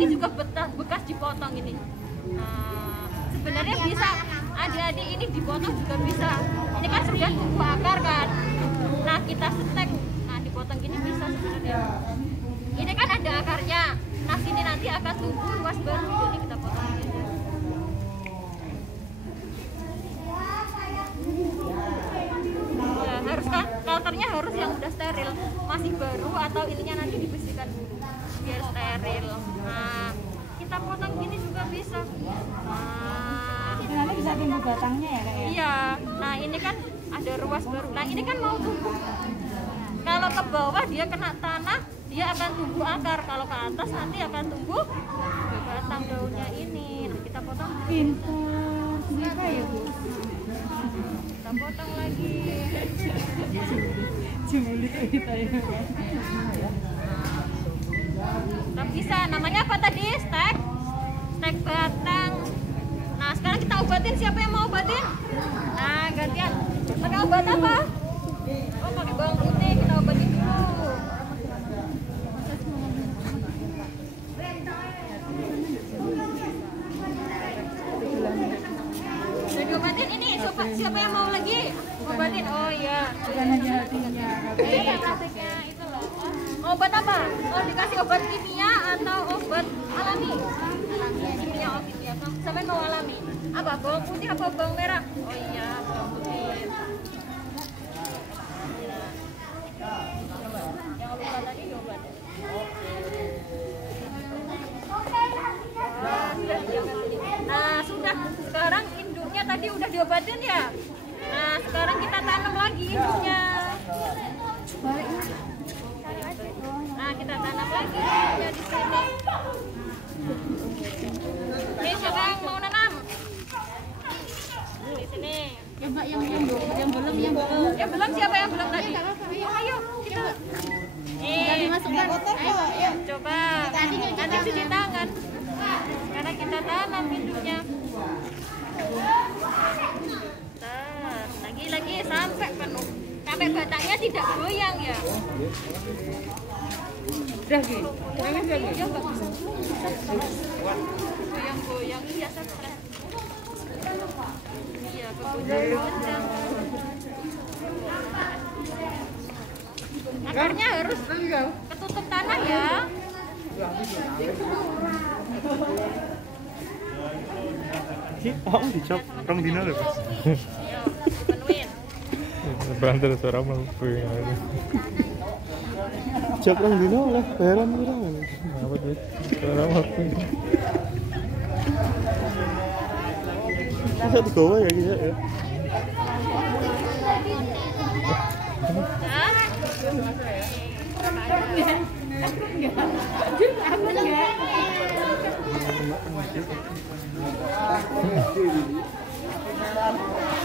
ini juga bekas dipotong ini. Nah, sebenarnya bisa adik-adik ini dipotong juga bisa. Ini kan sudah tumbuh akar kan. Nah kita setek, nah dipotong gini bisa sebenarnya. Ini kan ada akarnya. Nah sini nanti akan tumbuh ruas baru, jadi kita potong ini aja. Ya, harus kalternya harus yang udah steril, masih baru atau ininya nanti dibersihkan dulu biar steril. Nah kita potong gini juga bisa. Nah, Ini nanti bisa tumbuh batangnya ya kak ya? iya, nah ini kan ada ruas baru. Nah ini kan mau tumbuh. Kalau ke bawah dia kena tanah, dia akan tumbuh akar. Kalau ke atas nanti akan tumbuh batang daunnya ini. Nah kita potong. Pintar, kenapa ya bu? Kita potong lagi. Jumlah kita ya. Nah, bisa. Namanya apa tadi? Stek batang. Nah sekarang kita obatin. Siapa yang mau obatin? Nah gantian. Pakai obat apa? Oh pakai bawang putih. Kita obatin dulu. Udah diobatin ini. Siapa yang mau lagi obatin? Oh iya. Bukan hanya hatinya. Itu loh. Obat apa? Oh dikasih obat kimia atau obat alami? Kimia, oh kimia. Sampai mau alami. Apa? Bawang putih apa bawang merah? Oh iya, bawang putih. Yang lupa tadi diobat. Nah sudah. Sekarang induknya tadi udah diobatin ya. Nah sekarang kita tanam lagi induknya. Nah kita tanam lagi induknya di sini. Ini siapa yang mau nanam? Di sini. Ya mbak yang belum Ya belum, siapa yang belum tadi? Oh, ayo kita. dimasukkan. Ayo. Coba. Nanti cuci tangan. Karena kita tanam induknya. Lagi sampai penuh. Sampai batangnya tidak goyang ya. Udah gitu. Ya bagus. Goyang-goyang iya stres. Iya, kegoyang-goyang. Akarnya harus ketutup tanah ya. Oh, dicop rong dino lho, Mas. Ayo, penuhin. Banter suara mau kuwi. Cop rong dino lah, bayaran pira? Apa duit? Suara mau kuwi. Bisa digawa ya gitu ya.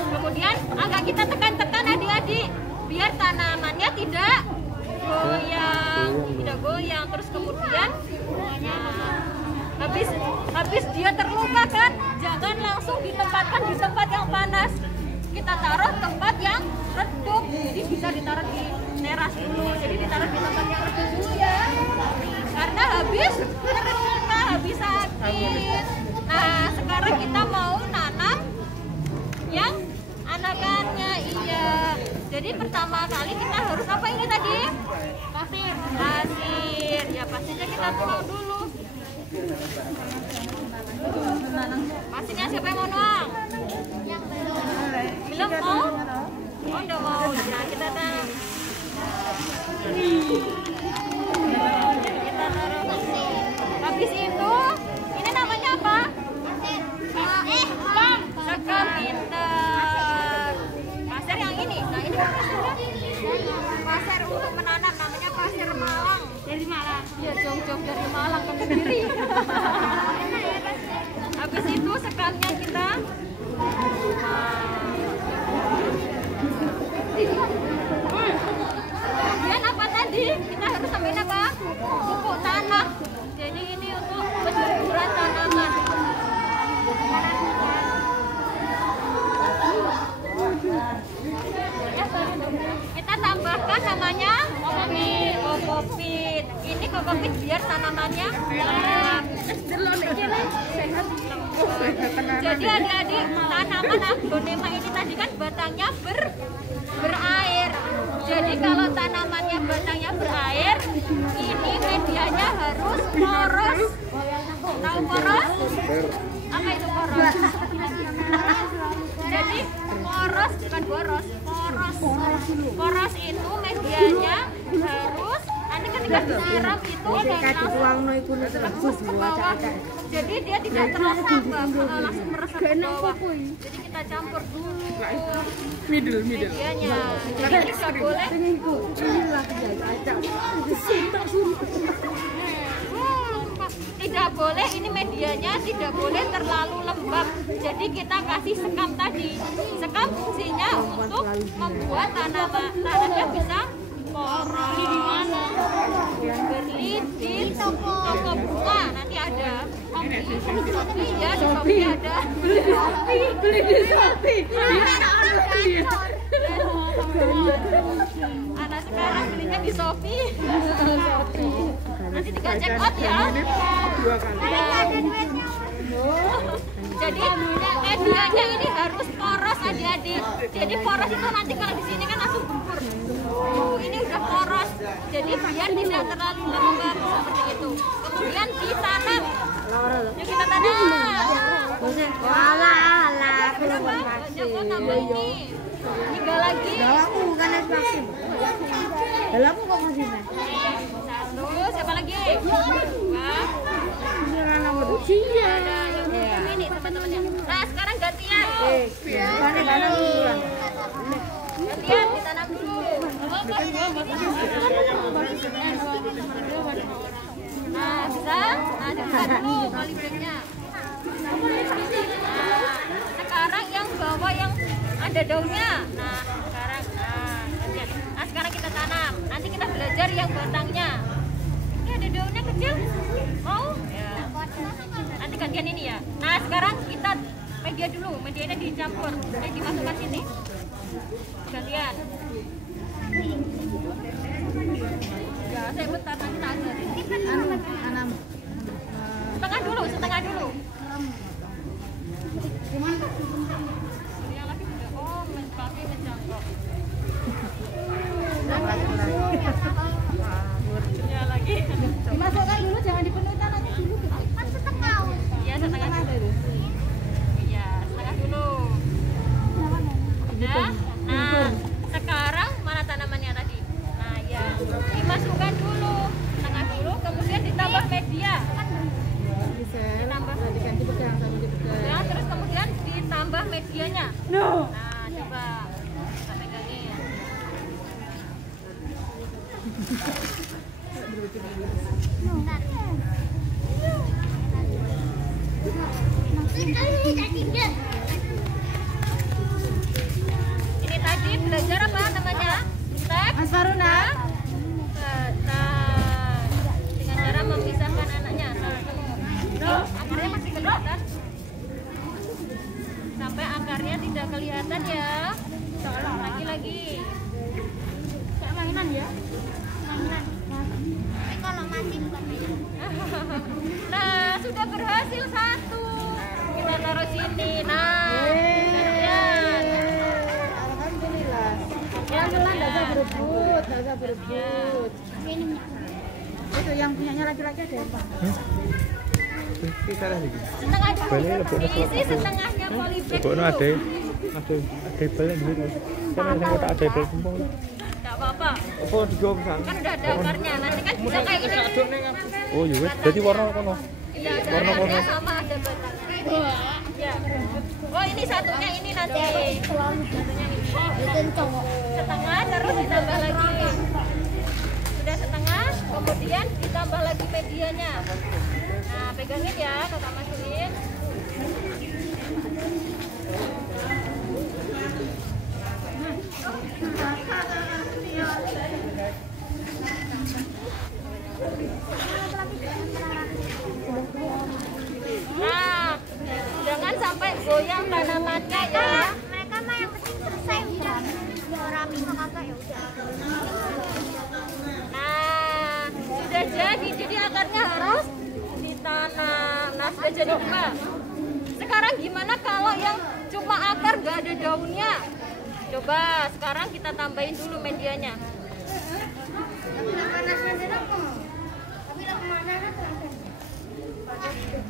Kemudian agak kita tekan-tekan adik-adik biar tanamannya tidak goyang, terus kemudian habis dia terluka kan, jangan langsung ditempatkan di tempat yang panas. Kita taruh tempat yang redup, jadi bisa ditaruh di teras dulu, jadi ditaruh di tempat yang redup dulu ya, karena habis terluka, habis sakit. Nah sekarang kita mau nanam yang anakannya, iya. Jadi pertama kali kita harus apa ini tadi? Pasir. Ya pasirnya kita tuang dulu. Pasirnya siapa yang mau nuang? Belum mau? Oh udah mau. Nah kita tanam. Kita taruh. Habis itu, ini namanya apa? Sekam pintar. Pasir yang ini. Nah ini pasir untuk menanam, namanya pasir Malang. Dari Malang. Ya jauh-jauh dari Malang ke sendiri. Habis itu sekamnya kita kemudian apa tadi? Kita harus tambahin apa? Pupuk tanah. Jadi ini untuk penjuburan tanaman. Kita tambahkan namanya kokopit. Ini kokopit biar tanamannya jadi adik-adik tanaman aglonema ini tadi kan batangnya berair. Jadi kalau tanamannya batangnya berair, ini medianya harus poros. Tahu poros? Apa itu poros? Jadi poros bukan boros, poros. Poros itu medianya harus nanti ketika disiram itu jadi dia tidak terlalu lembab, langsung meresap ke bawah. Jadi kita campur dulu medianya. Jadi tidak boleh ini medianya tidak boleh terlalu lembab. Jadi kita kasih sekam tadi. Sekam fungsinya untuk membuat tanahnya bisa poros. Beli di toko bunga nanti ada. Iya, di Shopee ada. Beli di Shopee. Anak sekarang belinya di Shopee. Nanti tinggal check out ya. Jadi medianya ini harus poros adik-adik. Jadi poros itu nanti kalau di sini kan langsung gugur. Ini udah poros. Jadi biar tidak terlalu lembab seperti itu. Kemudian ditanam. Yuk kita tanam. Jangan tambah ini. 3 lagi. Aku bukan es vaksin. Aku kok masih mas. 1, siapa lagi? 2. Ini teman-temannya. Nah sekarang gantian. Gantian ditanam dulu. Nah bisa. Nah dibuka dulu polybagnya. Nah sekarang yang bawah yang ada daunnya. Nah sekarang gantian. Nah sekarang kita tanam. Nanti kita belajar yang batangnya. Ini ada daunnya kecil. Mau? Ya. Nanti gantian ini ya. Nah sekarang kita media dulu. Medianya dicampur. Dimasukkan sini. Gantian. Ya saya bentar nanti tak ajarin. Setengah dulu. Gimana? Dia lagi udah pakai menjangkau. Ya lagi. Dimasukkan dulu, jangan dipenuhi tanahnya dulu. Setengah. Iya setengah dulu. Iya setengah dulu. Udah. Nah sekarang mana tanamannya tadi? Nah ya dimasukkan dulu setengah dulu, kemudian ditambah media. Ditambah. Ya terus kemudian ditambah medianya. Nah coba kita pegangin. Ini tadi belajar apa namanya? Mas Faruna. Nah, dengan cara memisahkan anaknya. Akarnya masih kelihatan. Sampai akarnya tidak kelihatan ya. Lagi. Kayak mainan ya? Mainan. Tapi kalau mati bukan mainan. Nah, sudah berhasil 1. Kita taruh sini. Nah, kemudian. Alhamdulillah. Pelan-pelan, enggak usah berebut. Itu yang punyanya laki-laki ada yang setengah dulu. Isi setengahnya polybag dulu. ada balen dulu. Kan yang tak ada bal kumpul. Enggak apa-apa. Apa dijual sana? Kan udah ada akarnya. Nanti kan bisa kayak ini. Oh iya wes, jadi warna kono. Iya, warna sama ada batangnya. Ya. Oh, ini satunya ini nanti. Satunya ini. Setengah terus ditambah lagi. Sudah setengah, kemudian ditambah lagi medianya. Nah, pegangin ya, kakak masukin. Nah, jangan sampai goyang tanamannya ya. Mereka mah yang penting selesai udah. Rapi sama kakak ya udah. Nah, sudah jadi akarnya harus ditanam. Nah, sudah jadi 2. Sekarang gimana kalau yang cuma akar nggak ada daunnya? Coba sekarang kita tambahin dulu medianya.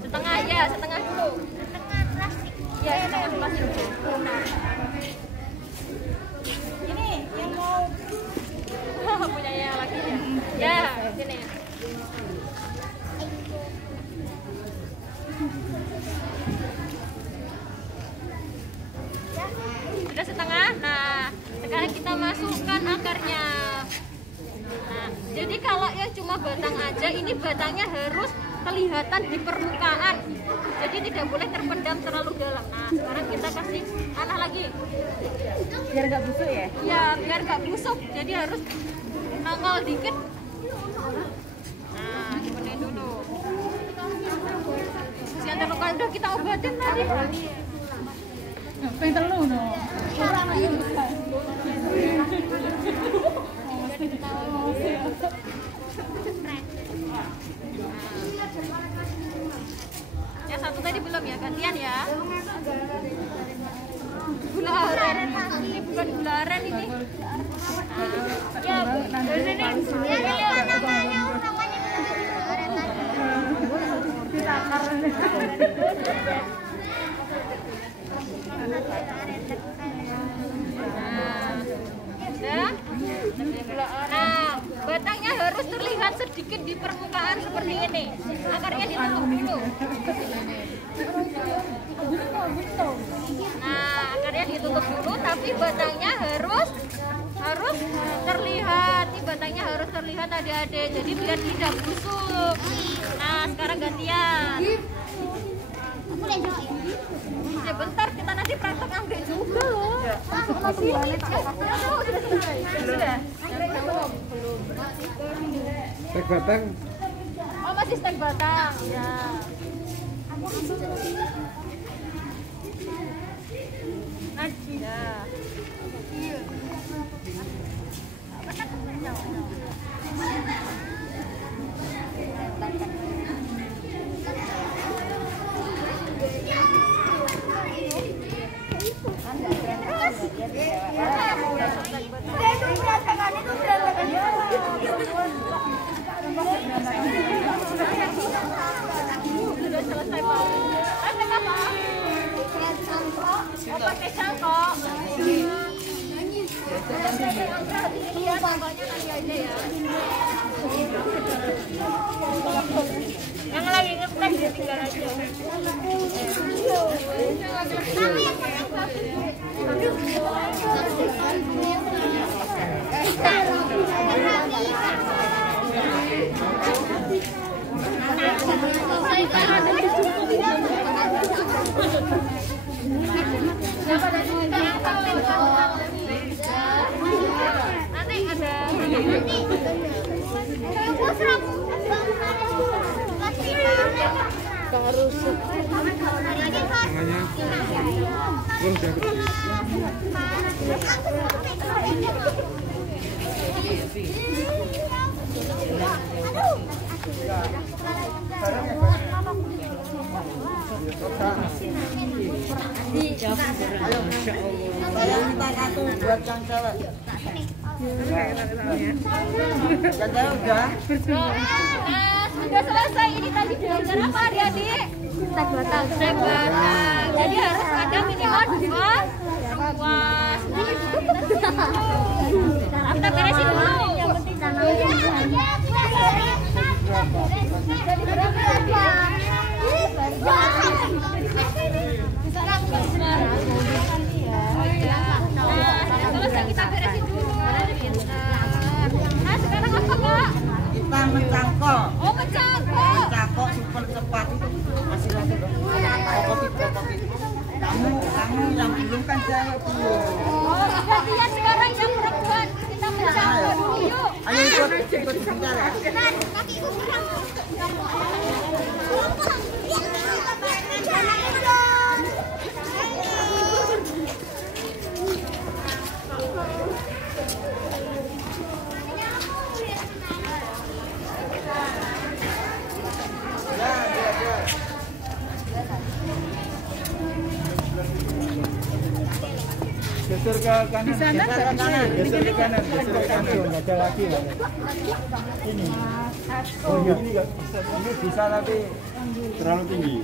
Setengah ya, setengah dulu. Setengah plastik. Ya, setengah plastik dulu. Ini yang mau Punyanya lagi ya. Ya, sini. Sudah setengah. Nah, sekarang kita masukkan akarnya. Nah, jadi kalau yang cuma batang aja, ini batangnya harus kelihatan di permukaan. Jadi tidak boleh terpendam terlalu dalam. Nah, sekarang kita kasih tanah lagi. biar nggak busuk ya. Ya, biar nggak busuk. Jadi harus nongol dikit. Nah, dipenuhin dulu. Si antar luka udah kita obatin tadi. Pengen telu no. Yang satu tadi belum ya, gantian ya. Gula aren. Ini bukan gula aren ini. Ya, ini apa namanya? Nah, batangnya harus terlihat sedikit di permukaan seperti ini. Akarnya ditutup dulu. Nah, akarnya ditutup dulu, tapi batangnya harus terlihat. Ini batangnya harus terlihat adik-adik. Jadi biar tidak busuk. Nah, sekarang gantian. Sebentar, kita nanti praktek anggrek juga loh. Sudah. Stek batang. Oh, masih stek batang. Ya. Sudah selesai, Pak. Pakai apa? Oh, pakai cangkok. Iya, cangkoknya nanti aja ya. Yang lagi ngetes dia tinggal aja. Nanti ada Tengahnya. Oh, udah gede. Saya minta satu buat yang cewek. Yang cewek udah. Sudah selesai. Ini tadi belajar apa adik-adik? Stek batang. Stek batang. Jadi harus ada minimal 2 ruas. Kita beresin dulu. Yang penting jadi berapa? Selesai kita beresin dulu. Nah, sekarang apa, Kak? Kita mencangkok. Oh, mencangkok. Mencangkok super cepat itu masih lagi kopi. Kamu yang belum kan cewek belum. Oh, gantian sekarang yang perempuan. Kita mencangkok dulu yuk. Ayo ikut sebentar ya. Geser ke kanan. Di sana Geser ke kanan. Geser ke kanan. Geser ke kanan. Nggak ada lagi lah. Ini. Oh iya. Ini nggak bisa. Ini bisa tapi terlalu tinggi.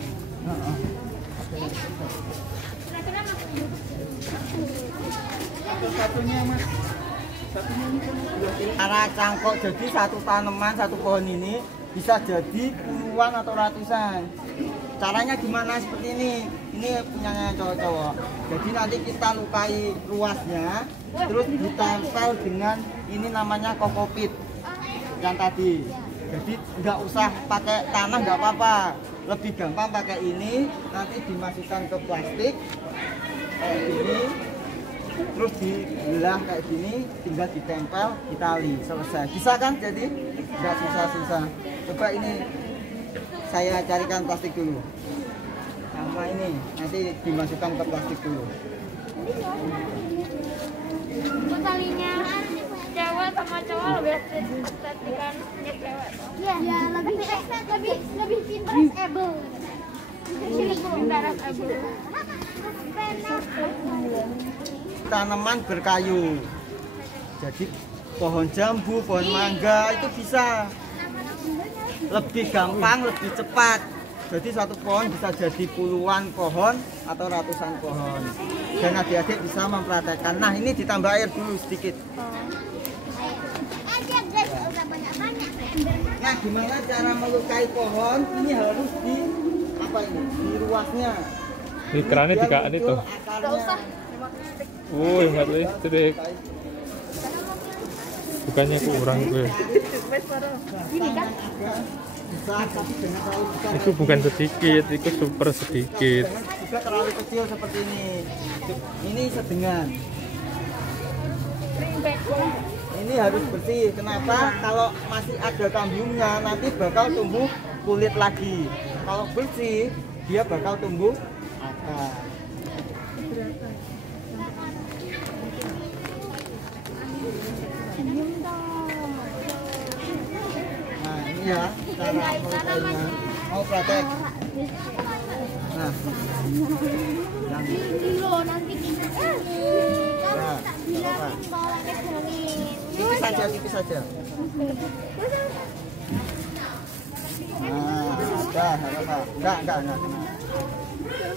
Satunya mas. Cara cangkok jadi satu tanaman, satu pohon ini bisa jadi puluhan atau ratusan. Caranya gimana seperti ini? Ini punyanya cowok-cowok. Jadi nanti kita lukai ruasnya, terus ditempel dengan ini namanya kokopit yang tadi. Jadi nggak usah pakai tanah, nggak apa-apa. Lebih gampang pakai ini. Nanti dimasukkan ke plastik kayak gini, terus dibelah kayak gini, tinggal ditempel, ditali, selesai. Bisa kan? Jadi nggak susah-susah. Coba ini saya carikan plastik dulu. Sama ini nanti dimasukkan ke plastik dulu. Talinya cewek sama cowok lebih estetikan cewek. Iya, lebih impressible. Tanaman berkayu. Jadi pohon jambu, pohon mangga itu bisa lebih gampang, lebih cepat. Jadi satu pohon bisa jadi puluhan pohon atau ratusan pohon. Dan adik-adik bisa mempraktekkan. Nah, ini ditambah air dulu sedikit. Nah, gimana cara melukai pohon? Ini harus di apa ini? Di ruasnya. Di kerannya dikaan itu. Hemat listrik. Bukannya kurang gue. Itu bukan sedikit, itu super sedikit. Juga terlalu kecil seperti ini. Ini sedengan. Ini harus bersih. Kenapa? Kalau masih ada kambiumnya nanti bakal tumbuh kulit lagi. Kalau bersih dia bakal tumbuh akar. Nah ini ya cara melukainya. Mau praktek? Nah, nanti kita tipis saja, tipis saja. Nah, udah, enggak.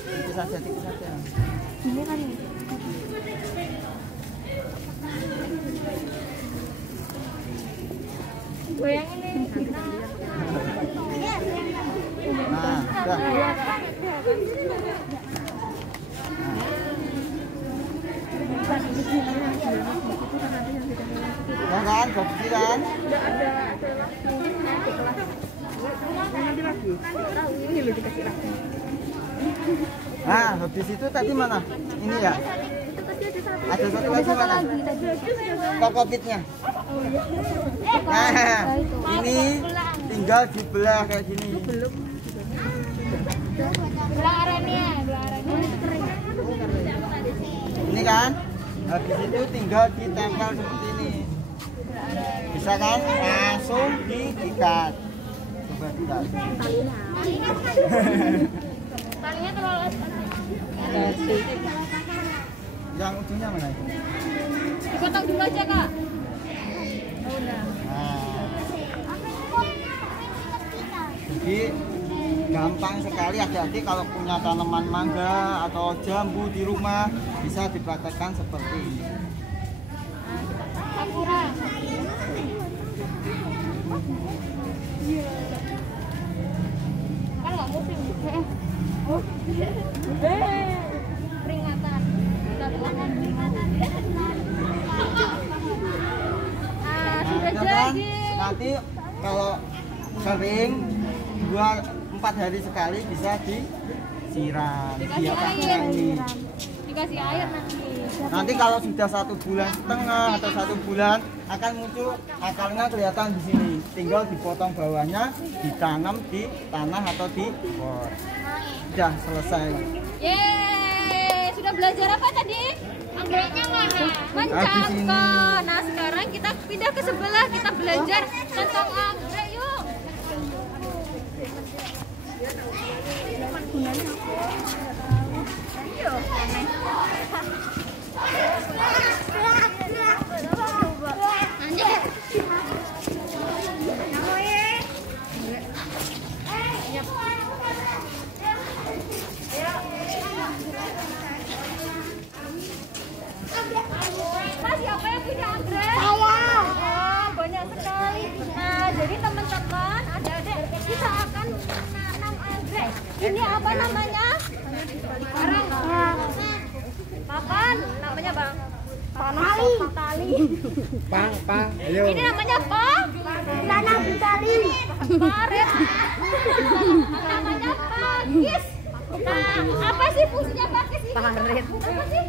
Tipis saja, tipis saja. ini kan goyangin nih. Nah, udah. Ya kan, bagus kan? Nah, habis itu tadi mana? Ini ya? Ada satu lagi mana? Kokopitnya. Nah, ini tinggal dibelah kayak gini. belah arannya Ini kan? Habis itu tinggal ditempel seperti ini. Bisa kan? Langsung diikat. Coba diikat. talinya terlalu Yang ujungnya mana itu? Dipotong dulu aja kak. Nah, jadi gampang sekali adik-adik kalau punya tanaman mangga atau jambu di rumah bisa dipraktekkan seperti ini. kan nggak musim peringatan Sudah Nah, jadi. nanti kalau kering 2-4 hari sekali bisa disiram. Dikasih Biarkan air. ini. Dikasih air nanti. Nanti kalau sudah 1 bulan setengah atau 1 bulan akan muncul akarnya kelihatan di sini. Tinggal dipotong bawahnya, ditanam di tanah atau di pot. Sudah selesai. Yeay, sudah belajar apa tadi? anggreknya mana Mencangkok. Nah sekarang kita pindah ke sebelah, kita belajar tentang anggrek yuk. Ayo. Ini apa namanya? Papan, namanya bang. Tali. Pang, ayo. Ini namanya apa? Tanam tali. Paret. Namanya pakis. Nah, apa sih fungsinya pakis ini? Paret. Apa sih?